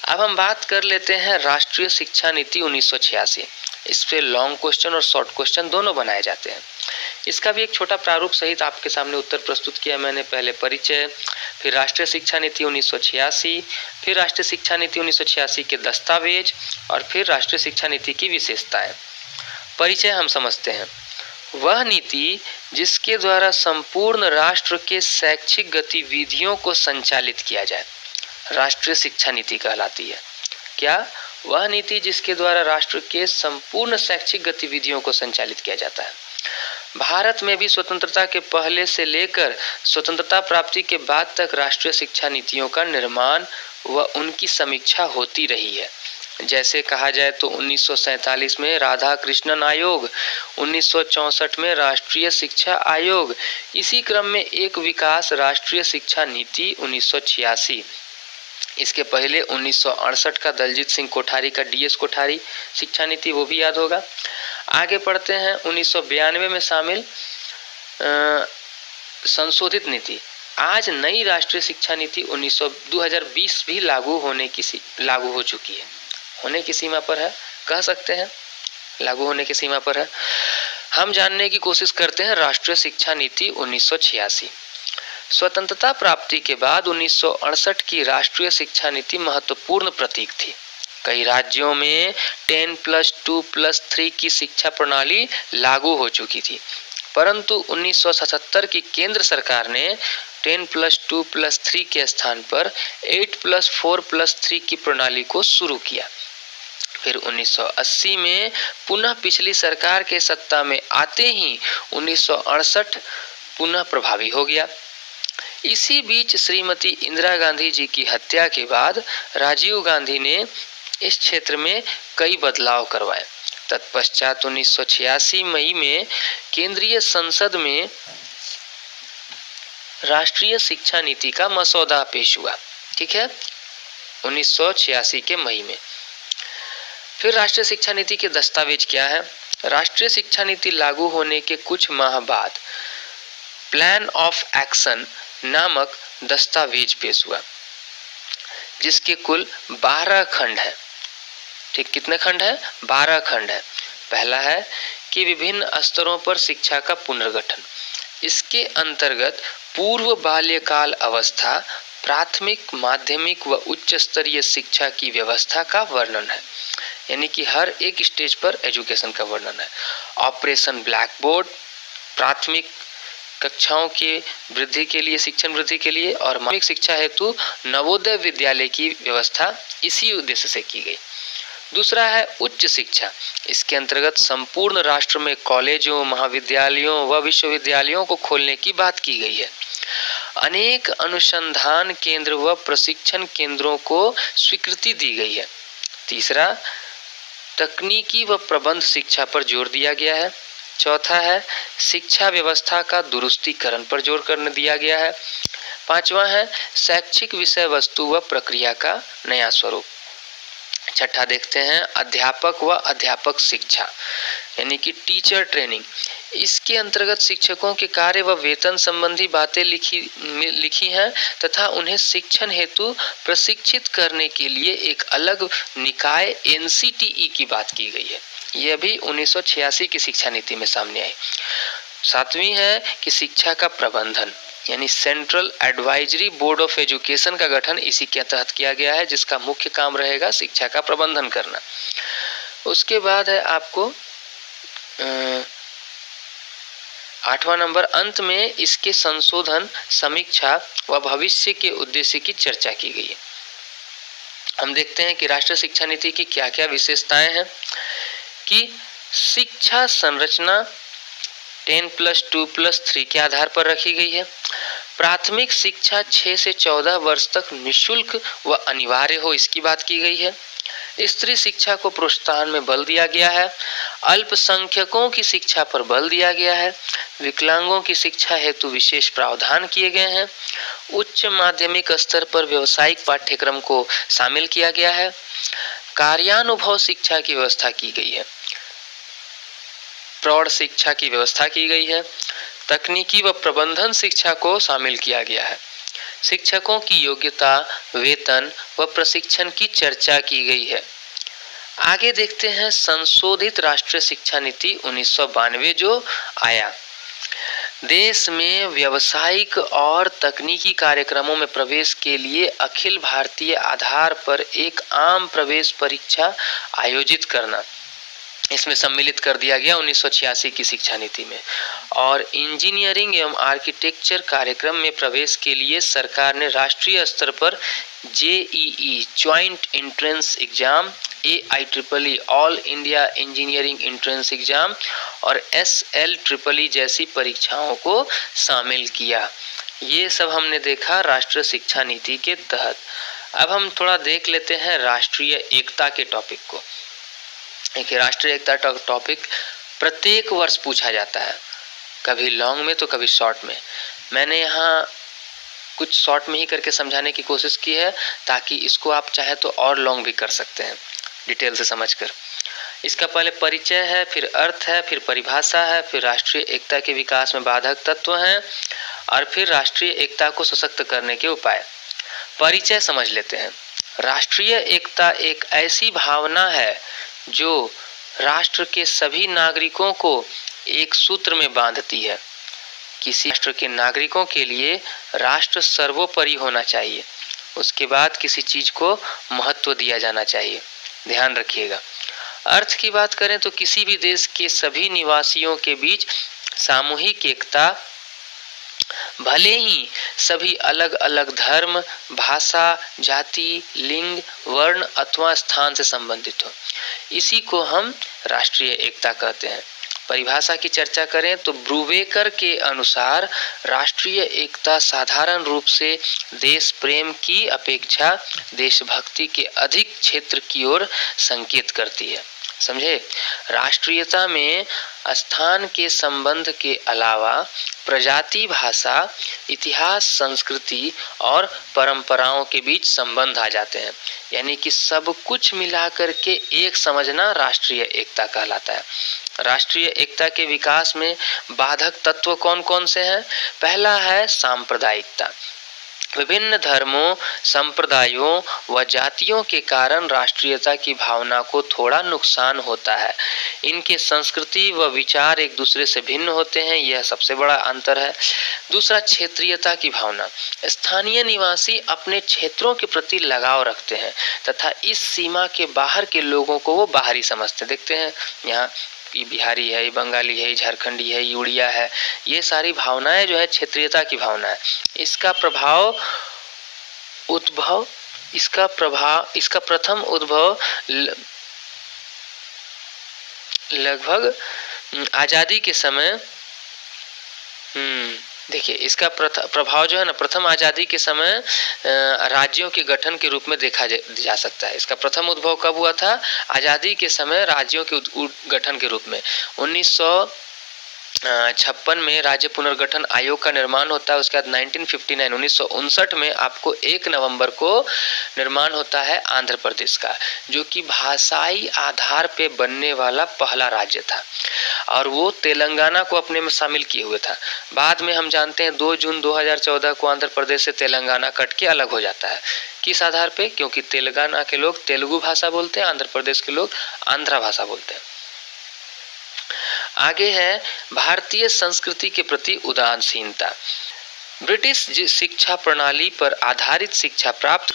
अब हम बात कर लेते हैं राष्ट्रीय शिक्षा नीति 1986। इस पे लॉन्ग क्वेश्चन और शॉर्ट क्वेश्चन दोनों बनाए जाते हैं। इसका भी एक छोटा प्रारूप सहित आपके सामने उत्तर प्रस्तुत किया मैंने। पहले परिचय, फिर राष्ट्रीय शिक्षा नीति 1986, फिर राष्ट्रीय शिक्षा नीति 1986 के दस्तावेज और फिर राष्ट्रीय शिक्षा नीति की विशेषताएं। परिचय हम समझते हैं। वह नीति जिसके द्वारा संपूर्ण राष्ट्र के शैक्षिक गतिविधियों को संचालित किया जाए, राष्ट्रीय शिक्षा नीति कहलाती है। क्या? वह नीति जिसके द्वारा राष्ट्र के संपूर्ण शैक्षिक गतिविधियों को संचालित किया जाता है। भारत में भी स्वतंत्रता के पहले से लेकर स्वतंत्रता प्राप्ति के बाद तक राष्ट्रीय शिक्षा नीतियों का निर्माण व उनकी समीक्षा होती रही है। जैसे कहा जाए तो 1947 में राधा कृष्णन आयोग, 1964 में राष्ट्रीय शिक्षा आयोग, इसी क्रम में एक विकास राष्ट्रीय शिक्षा नीति 1986, इसके पहले 1968 का दलजीत सिंह कोठारी का डीएस कोठारी शिक्षा नीति, वो भी याद होगा। आगे पढ़ते हैं 1992 में शामिल संशोधित नीति। आज नई राष्ट्रीय शिक्षा नीति 2020 भी लागू हो चुकी है, होने की सीमा पर है, कह सकते हैं लागू होने की सीमा पर है। हम जानने की कोशिश करते हैं राष्ट्रीय शिक्षा नीति 1986। स्वतंत्रता प्राप्ति के बाद 1968 की राष्ट्रीय शिक्षा नीति महत्वपूर्ण प्रतीक थी। कई राज्यों में 10+2+3 की शिक्षा प्रणाली लागू हो चुकी थी, परंतु 1977 की केंद्र सरकार ने 10+2+3 के स्थान पर 8+4+3 की प्रणाली को शुरू किया। फिर 1980 में पुनः पिछली सरकार के सत्ता में आते ही 1968 पुनः प्रभावी हो गया। इसी बीच श्रीमती इंदिरा गांधी जी की हत्या के बाद राजीव गांधी ने इस क्षेत्र में कई बदलाव करवाए। तत्पश्चात 1986 मई में केंद्रीय संसद में राष्ट्रीय शिक्षा नीति का मसौदा पेश हुआ। ठीक है, 1986 के मई में। फिर राष्ट्रीय शिक्षा नीति के दस्तावेज क्या है? राष्ट्रीय शिक्षा नीति लागू होने के कुछ माह बाद प्लान ऑफ एक्शन नामक दस्तावेज पेश हुआ, जिसके कुल 12 खंड है। ठीक, कितने खंड है? 12 खंड है। पहला है कि विभिन्न स्तरों पर शिक्षा का पुनर्गठन। इसके अंतर्गत पूर्व बाल्यकाल अवस्था, प्राथमिक, माध्यमिक व उच्च स्तरीय शिक्षा की व्यवस्था का वर्णन है, यानी कि हर एक स्टेज पर एजुकेशन का वर्णन है। ऑपरेशन ब्लैक बोर्ड, प्राथमिक कक्षाओं के वृद्धि के लिए, शिक्षण वृद्धि के लिए, और माध्यमिक शिक्षा हेतु नवोदय विद्यालय की व्यवस्था इसी उद्देश्य से की गई। दूसरा है उच्च शिक्षा। इसके अंतर्गत संपूर्ण राष्ट्र में कॉलेजों, महाविद्यालयों व विश्वविद्यालयों को खोलने की बात की गई है। अनेक अनुसंधान केंद्र व प्रशिक्षण केंद्रों को स्वीकृति दी गई है। तीसरा, तकनीकी व प्रबंध शिक्षा पर जोर दिया गया है। चौथा है शिक्षा व्यवस्था का दुरुस्तीकरण पर जोर करने दिया गया है। पांचवा है शैक्षिक विषय वस्तु व प्रक्रिया का नया स्वरूप। छठा देखते हैं अध्यापक व अध्यापक शिक्षा, यानी कि टीचर ट्रेनिंग। इसके अंतर्गत शिक्षकों के कार्य व वेतन संबंधी बातें लिखी हैं तथा उन्हें शिक्षण हेतु प्रशिक्षित करने के लिए एक अलग निकाय एनसीटीई की बात की गई है। यह भी 1986 की शिक्षा नीति में सामने आई। सातवीं है कि शिक्षा का प्रबंधन, यानी central advisory board of education का गठन इसी के तहत किया गया है, जिसका मुख्य काम रहेगा शिक्षा का प्रबंधन करना। उसके बाद है आपको 8वां नंबर, अंत में इसके संशोधन, समीक्षा व भविष्य के उद्देश्य की चर्चा की गई है। हम देखते हैं कि राष्ट्रीय शिक्षा नीति की क्या क्या विशेषताएं हैं। कि शिक्षा संरचना 10+2+3 के आधार पर रखी गई है। प्राथमिक शिक्षा 6 से 14 वर्ष तक निःशुल्क व अनिवार्य हो, इसकी बात की गई है। स्त्री शिक्षा को प्रोत्साहन में बल दिया गया है। अल्पसंख्यकों की शिक्षा पर बल दिया गया है। विकलांगों की शिक्षा हेतु विशेष प्रावधान किए गए हैं। उच्च माध्यमिक स्तर पर व्यावसायिक पाठ्यक्रम को शामिल किया गया है। कार्यानुभव शिक्षा की व्यवस्था की गई है। प्रौढ़ शिक्षा की व्यवस्था की गई है। तकनीकी व प्रबंधन शिक्षा को शामिल किया गया है। शिक्षकों की योग्यता, वेतन व प्रशिक्षण की चर्चा की गई है। आगे देखते हैं संशोधित राष्ट्रीय शिक्षा नीति 1992 जो आया। देश में व्यावसायिक और तकनीकी कार्यक्रमों में प्रवेश के लिए अखिल भारतीय आधार पर एक आम प्रवेश परीक्षा आयोजित करना, इसमें सम्मिलित कर दिया गया 1986 की शिक्षा नीति में। और इंजीनियरिंग एवं आर्किटेक्चर कार्यक्रम में प्रवेश के लिए सरकार ने राष्ट्रीय स्तर पर JEE joint entrance exam, AIEEE all India engineering entrance exam और SLEEE जैसी परीक्षाओं को शामिल किया। ये सब हमने देखा राष्ट्रीय शिक्षा नीति के तहत। अब हम थोड़ा देख लेते हैं राष्ट्रीय एकता के टॉपिक को। देखिए, राष्ट्रीय एकता टॉपिक प्रत्येक वर्ष पूछा जाता है, कभी लॉन्ग में तो कभी शॉर्ट में। मैंने यहाँ कुछ शॉर्ट में ही करके समझाने की कोशिश की है, ताकि इसको आप चाहे तो और लॉन्ग भी कर सकते हैं डिटेल से समझकर। इसका पहले परिचय है, फिर अर्थ है, फिर परिभाषा है, फिर राष्ट्रीय एकता के विकास में बाधक तत्व हैं, और फिर राष्ट्रीय एकता को सशक्त करने के उपाय। परिचय समझ लेते हैं। राष्ट्रीय एकता एक ऐसी भावना है जो राष्ट्र के सभी नागरिकों को एक सूत्र में बांधती है। किसी राष्ट्र के नागरिकों के लिए राष्ट्र सर्वोपरि होना चाहिए, उसके बाद किसी चीज को महत्व दिया जाना चाहिए। ध्यान रखिएगा। अर्थ की बात करें तो किसी भी देश के सभी निवासियों के बीच सामूहिक एकता, भले ही सभी अलग अलग धर्म, भाषा, जाति, लिंग, वर्ण अथवा स्थान से संबंधित हो, इसी को हम राष्ट्रीय एकता कहते हैं। परिभाषा की चर्चा करें तो ब्रूवेकर के अनुसार राष्ट्रीय एकता साधारण रूप से देश प्रेम की अपेक्षा देशभक्ति के अधिक क्षेत्र की ओर संकेत करती है। समझे? राष्ट्रीयता में स्थान के संबंध के अलावा प्रजाति, भाषा, इतिहास, संस्कृति और परंपराओं के बीच संबंध आ जाते हैं। यानी कि सब कुछ मिलाकर के एक समझना राष्ट्रीय एकता कहलाता है। राष्ट्रीय एकता के विकास में बाधक तत्व कौन कौन से हैं? पहला है सांप्रदायिकता। विभिन्न धर्मों, संप्रदायों व जातियों के कारण राष्ट्रीयता की भावना को थोड़ा नुकसान होता है। इनके संस्कृति व विचार एक दूसरे से भिन्न होते हैं, यह सबसे बड़ा अंतर है। दूसरा, क्षेत्रीयता की भावना। स्थानीय निवासी अपने क्षेत्रों के प्रति लगाव रखते हैं तथा इस सीमा के बाहर के लोगों को वो बाहरी समझते। देखते हैं यहाँ ये बिहारी है, ये बंगाली है, ये झारखंडी है, ये उड़िया है, ये सारी भावनाएं जो है क्षेत्रीयता की भावना है। इसका प्रथम उद्भव लगभग आजादी के समय, देखिए इसका प्रभाव जो है ना, प्रथम आजादी के समय राज्यों के गठन के रूप में देखा जा सकता है। इसका प्रथम उद्भव कब हुआ था? आजादी के समय राज्यों के गठन के रूप में। 1956 में राज्य पुनर्गठन आयोग का निर्माण होता है। उसके बाद 1959 में आपको 1 नवंबर को निर्माण होता है आंध्र प्रदेश का, जो कि भाषाई आधार पे बनने वाला पहला राज्य था, और वो तेलंगाना को अपने में शामिल किए हुए था। बाद में हम जानते हैं 2 जून 2014 को आंध्र प्रदेश से तेलंगाना कट के अलग हो जाता है। किस आधार पे? क्योंकि तेलंगाना के लोग तेलुगु भाषा बोलते हैं, आंध्र प्रदेश के लोग आंध्रा भाषा बोलते हैं। आगे है भारतीय संस्कृति के प्रति उदासीनता। ब्रिटिश शिक्षा प्रणाली पर आधारित शिक्षा प्राप्त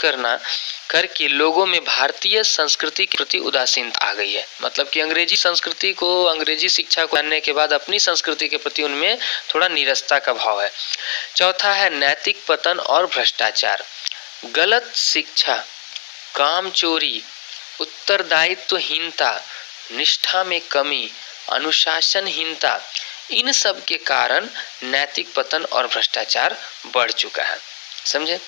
करके लोगों में भारतीय संस्कृति के प्रति उदासीनता आ गई है। मतलब कि अंग्रेजी संस्कृति को, अंग्रेजी शिक्षा को जानने के बाद अपनी संस्कृति के प्रति उनमें थोड़ा नीरसता का भाव है। चौथा है नैतिक पतन और भ्रष्टाचार। गलत शिक्षा, कामचोरी, उत्तरदायित्वहीनता, निष्ठा में कमी, अनुशासनहीनता, इन सब के कारण नैतिक पतन और भ्रष्टाचार बढ़ चुका है। समझे?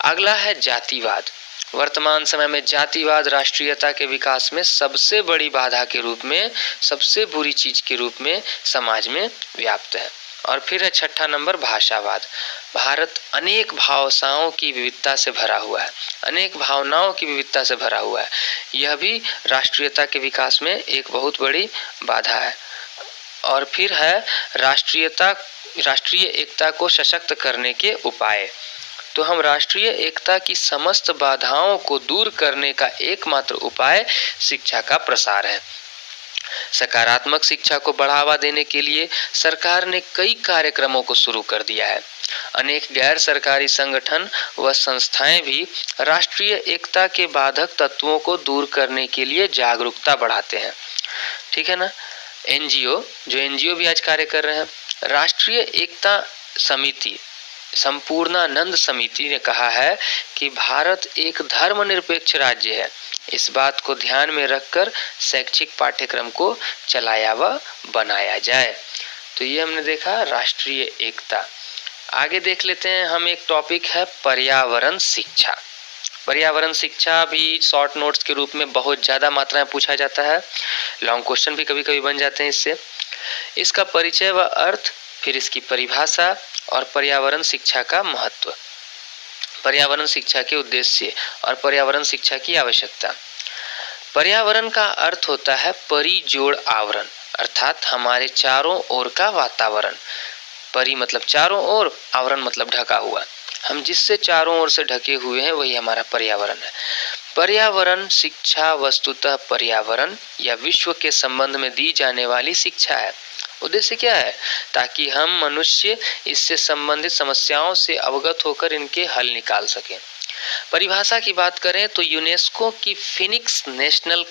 अगला है जातिवाद। वर्तमान समय में जातिवाद राष्ट्रीयता के विकास में सबसे बड़ी बाधा के रूप में, सबसे बुरी चीज के रूप में समाज में व्याप्त है। और फिर है छठा नंबर भाषावाद। भारत अनेक भाषाओं की विविधता से भरा हुआ है, अनेक भावनाओं की विविधता से भरा हुआ है। यह भी राष्ट्रीयता के विकास में एक बहुत बड़ी बाधा है। और फिर है राष्ट्रीय एकता को सशक्त करने के उपाय। तो हम राष्ट्रीय एकता की समस्त बाधाओं को दूर करने का एकमात्र उपाय शिक्षा का प्रसार है। सकारात्मक शिक्षा को बढ़ावा देने के लिए सरकार ने कई कार्यक्रमों को शुरू कर दिया है। अनेक गैर सरकारी संगठन व संस्थाएं भी राष्ट्रीय एकता के बाधक तत्वों को दूर करने के लिए जागरूकता बढ़ाते हैं। ठीक है ना? एनजीओ भी आज कार्य कर रहे हैं। राष्ट्रीय एकता समिति, संपूर्णानंद समिति ने कहा है कि भारत एक धर्मनिरपेक्ष राज्य है। इस बात को ध्यान में रखकर शैक्षिक पाठ्यक्रम को चलाया व बनाया जाए। तो ये हमने देखा राष्ट्रीय एकता। आगे देख लेते हैं हम, एक टॉपिक है पर्यावरण शिक्षा। पर्यावरण शिक्षा भी शॉर्ट नोट्स के रूप में बहुत ज़्यादा मात्रा में पूछा जाता है, लॉन्ग क्वेश्चन भी कभी कभी बन जाते हैं इससे। इसका परिचय व अर्थ, फिर इसकी परिभाषा और पर्यावरण शिक्षा का महत्व, पर्यावरण शिक्षा के उद्देश्य और पर्यावरण शिक्षा की आवश्यकता। पर्यावरण का अर्थ होता है परिजोड़ आवरण, अर्थात हमारे चारों ओर का वातावरण। परि मतलब चारों ओर, आवरण मतलब ढका हुआ। हम जिससे चारों ओर से ढके हुए हैं वही हमारा पर्यावरण है। पर्यावरण शिक्षा वस्तुतः पर्यावरण या विश्व के संबंध में दी जाने वाली शिक्षा है। उद्देश्य क्या है? ताकि हम मनुष्य इससे संबंधित समस्याओं से अवगत होकर इनके हल निकाल सकें। परिभाषा की बात करें तो यूनेस्को की फिनिक्स नेशनल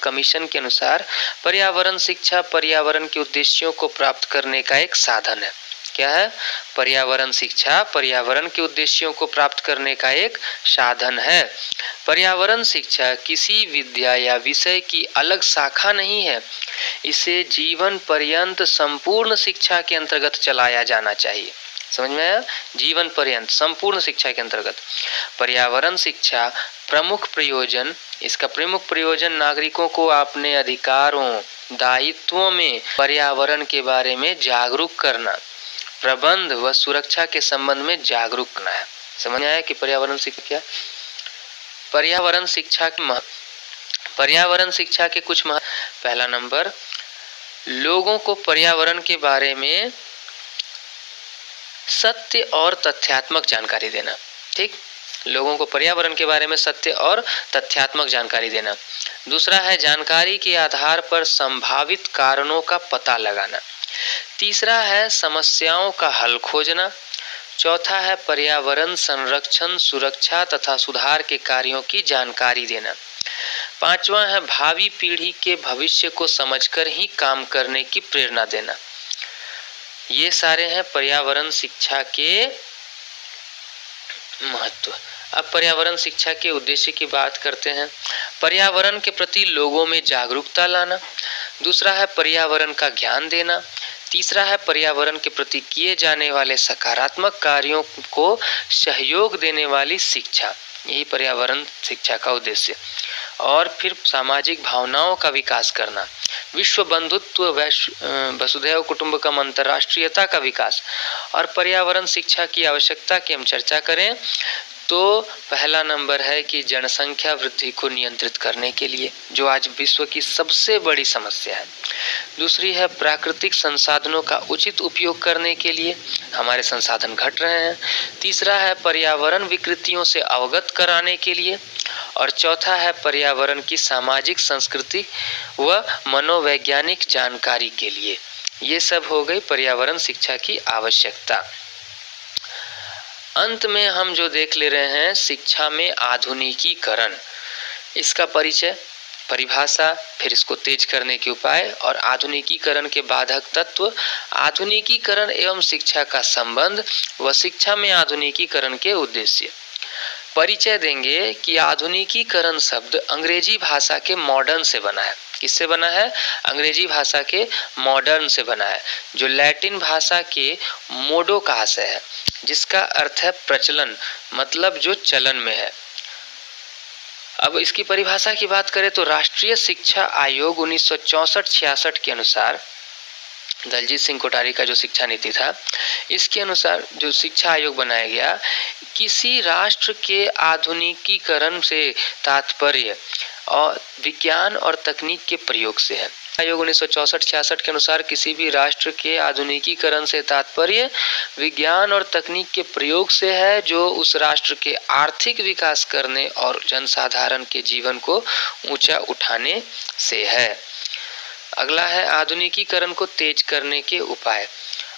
कमीशन के अनुसार पर्यावरण शिक्षा पर्यावरण के उद्देश्यों को प्राप्त करने का एक साधन है। क्या है? पर्यावरण शिक्षा पर्यावरण के उद्देश्यों को प्राप्त करने का एक साधन है। पर्यावरण शिक्षा किसी विद्या या विषय की अलग शाखा नहीं है। इसे जीवन पर्यंत संपूर्ण शिक्षा के अंतर्गत चलाया जाना चाहिए। समझ में आया? जीवन पर्यंत संपूर्ण शिक्षा के अंतर्गत पर्यावरण शिक्षा प्रमुख प्रयोजन, इसका प्रमुख प्रयोजन नागरिकों को अपने अधिकारों दायित्वों में पर्यावरण के बारे में जागरूक करना, प्रबंध व सुरक्षा के संबंध में जागरूक करना है। समझ में आया कि पर्यावरण शिक्षा क्या? पर्यावरण शिक्षा के पर्यावरण शिक्षा के कुछ पहला नंबर, लोगों को पर्यावरण के बारे में सत्य और तथ्यात्मक जानकारी देना। ठीक, लोगों को पर्यावरण के बारे में सत्य और तथ्यात्मक जानकारी देना। दूसरा है जानकारी के आधार पर संभावित कारणों का पता लगाना। तीसरा है समस्याओं का हल खोजना। चौथा है पर्यावरण संरक्षण सुरक्षा तथा सुधार के कार्यों की जानकारी देना। पांचवा है भावी पीढ़ी के भविष्य को समझकर ही काम करने की प्रेरणा देना। ये सारे हैं पर्यावरण शिक्षा के महत्व। अब पर्यावरण शिक्षा के उद्देश्य की बात करते हैं। पर्यावरण के प्रति लोगों में जागरूकता लाना। दूसरा है पर्यावरण का ज्ञान देना। तीसरा है पर्यावरण के प्रति किए जाने वाले सकारात्मक कार्यों को सहयोग देने वाली शिक्षा। यही पर्यावरण शिक्षा का उद्देश्य। और फिर सामाजिक भावनाओं का विकास करना, विश्व बंधुत्व वसुधैव कुटुंबकम अंतर्राष्ट्रीयता का विकास। और पर्यावरण शिक्षा की आवश्यकता की हम चर्चा करें तो पहला नंबर है कि जनसंख्या वृद्धि को नियंत्रित करने के लिए, जो आज विश्व की सबसे बड़ी समस्या है। दूसरी है प्राकृतिक संसाधनों का उचित उपयोग करने के लिए, हमारे संसाधन घट रहे हैं। तीसरा है पर्यावरण विकृतियों से अवगत कराने के लिए। और चौथा है पर्यावरण की सामाजिक सांस्कृतिक व मनोवैज्ञानिक जानकारी के लिए। ये सब हो गई पर्यावरण शिक्षा की आवश्यकता। अंत में हम जो देख ले रहे हैं शिक्षा में आधुनिकीकरण, इसका परिचय, परिभाषा, फिर इसको तेज करने के उपाय और आधुनिकीकरण के बाधक तत्व, आधुनिकीकरण एवं शिक्षा का संबंध व शिक्षा में आधुनिकीकरण के उद्देश्य। परिचय देंगे कि आधुनिकीकरण शब्द अंग्रेजी भाषा के मॉडर्न से बना है। किससे बना है? अंग्रेजी भाषा के मॉडर्न से बना है, जो लैटिन भाषा के मोडो का आशय है, जिसका अर्थ है प्रचलन, मतलब जो चलन में है। अब इसकी परिभाषा की बात करें तो राष्ट्रीय शिक्षा आयोग 1964-66 के अनुसार, दलजीत सिंह कोठारी का जो शिक्षा नीति था, इसके अनुसार जो शिक्षा आयोग बनाया गया, किसी राष्ट्र के आधुनिकीकरण से तात्पर्य और विज्ञान और तकनीक के प्रयोग से है। आयोग 1964-66 के अनुसार किसी भी राष्ट्र के आधुनिकीकरण से तात्पर्य विज्ञान और तकनीक के प्रयोग से है, जो उस राष्ट्र के आर्थिक विकास करने और जनसाधारण के जीवन को ऊंचा उठाने से है। अगला है आधुनिकीकरण को तेज करने के उपाय।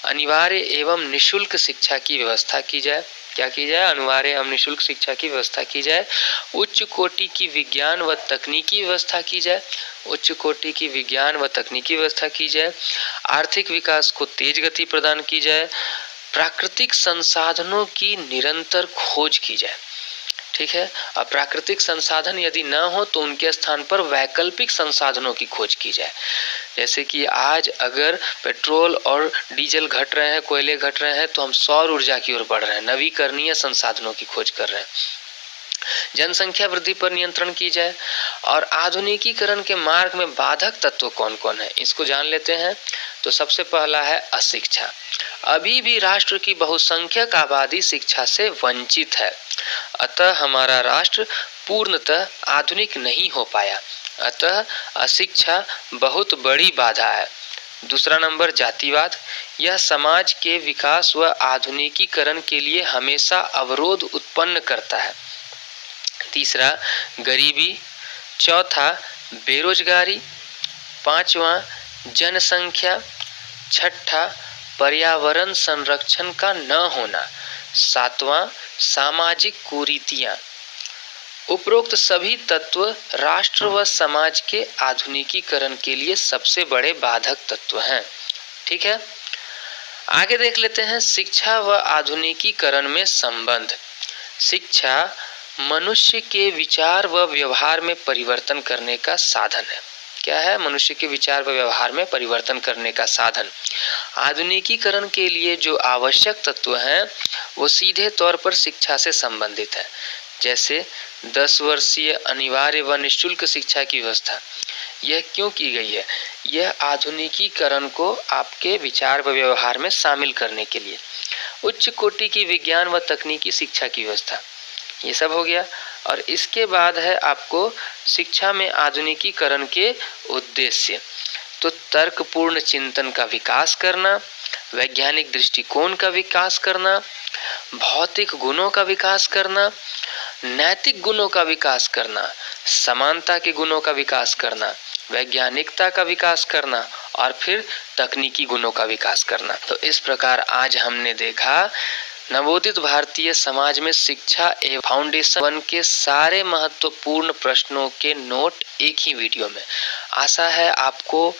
अनिवार्य एवं निशुल्क शिक्षा की व्यवस्था की जाए। क्या की जाए? अनिवार्य एवं निशुल्क शिक्षा की व्यवस्था की जाए। उच्च कोटि की विज्ञान व तकनीकी व्यवस्था की जाए। उच्च कोटि की विज्ञान व तकनीकी व्यवस्था की जाए। आर्थिक विकास को तेज गति प्रदान की जाए। प्राकृतिक संसाधनों की निरंतर खोज की जाए। ठीक है। अब प्राकृतिक संसाधन यदि न हो तो उनके स्थान पर वैकल्पिक संसाधनों की खोज की जाए। जैसे कि आज अगर पेट्रोल और डीजल घट रहे हैं, कोयले घट रहे हैं, तो हम सौर ऊर्जा की ओर बढ़ रहे हैं, नवीकरणीय संसाधनों की खोज कर रहे हैं। जनसंख्या वृद्धि पर नियंत्रण की जाए और आधुनिकीकरण के मार्ग में बाधक तत्व कौन कौन है, इसको जान लेते हैं। तो सबसे पहला है अशिक्षा। अभी भी राष्ट्र की बहुसंख्यक आबादी शिक्षा से वंचित है, अतः हमारा राष्ट्र पूर्णतः आधुनिक नहीं हो पाया। अतः अशिक्षा बहुत बड़ी बाधा है। दूसरा नंबर जातिवाद। यह समाज के विकास व आधुनिकीकरण के लिए हमेशा अवरोध उत्पन्न करता है। तीसरा गरीबी। चौथा बेरोजगारी। पांचवा जनसंख्या। छठा पर्यावरण संरक्षण का न होना। सातवां सामाजिक कुरीतियां। उपरोक्त सभी तत्व राष्ट्र व समाज के आधुनिकीकरण के लिए सबसे बड़े बाधक तत्व हैं। ठीक है, आगे देख लेते हैं शिक्षा व आधुनिकीकरण में संबंध। शिक्षा मनुष्य के विचार व व्यवहार में परिवर्तन करने का साधन है। क्या है? मनुष्य के विचार व व्यवहार में परिवर्तन करने का साधन। आधुनिकीकरण के लिए जो आवश्यक तत्व हैं वो सीधे तौर पर शिक्षा से संबंधित है। जैसे 10 वर्षीय अनिवार्य व निःशुल्क शिक्षा की व्यवस्था, यह क्यों की गई है? यह आधुनिकीकरण को आपके विचार व व्यवहार में शामिल करने के लिए। उच्च कोटि की विज्ञान व तकनीकी शिक्षा की व्यवस्था, ये सब हो गया। और इसके बाद है आपको शिक्षा में आधुनिकीकरण के उद्देश्य। तो तर्कपूर्ण चिंतन का विकास करना, वैज्ञानिक दृष्टिकोण का विकास करना, भौतिक गुणों का विकास करना, नैतिक गुणों का विकास करना, समानता के गुणों का विकास करना, वैज्ञानिकता का विकास करना और फिर तकनीकी गुणों का विकास करना। तो इस प्रकार आज हमने देखा नवोदित भारतीय समाज में शिक्षा एवं फाउंडेशन 1 के सारे महत्वपूर्ण प्रश्नों के नोट एक ही वीडियो में। आशा है आपको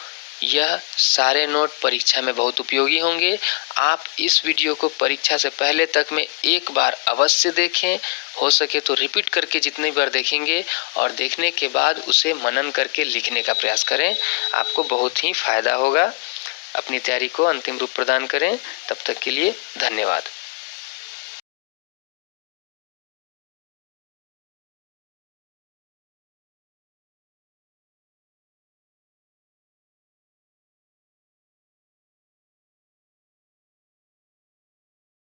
यह सारे नोट परीक्षा में बहुत उपयोगी होंगे। आप इस वीडियो को परीक्षा से पहले तक में एक बार अवश्य देखें, हो सके तो रिपीट करके जितनी बार देखेंगे और देखने के बाद उसे मनन करके लिखने का प्रयास करें, आपको बहुत ही फायदा होगा। अपनी तैयारी को अंतिम रूप प्रदान करें। तब तक के लिए धन्यवाद।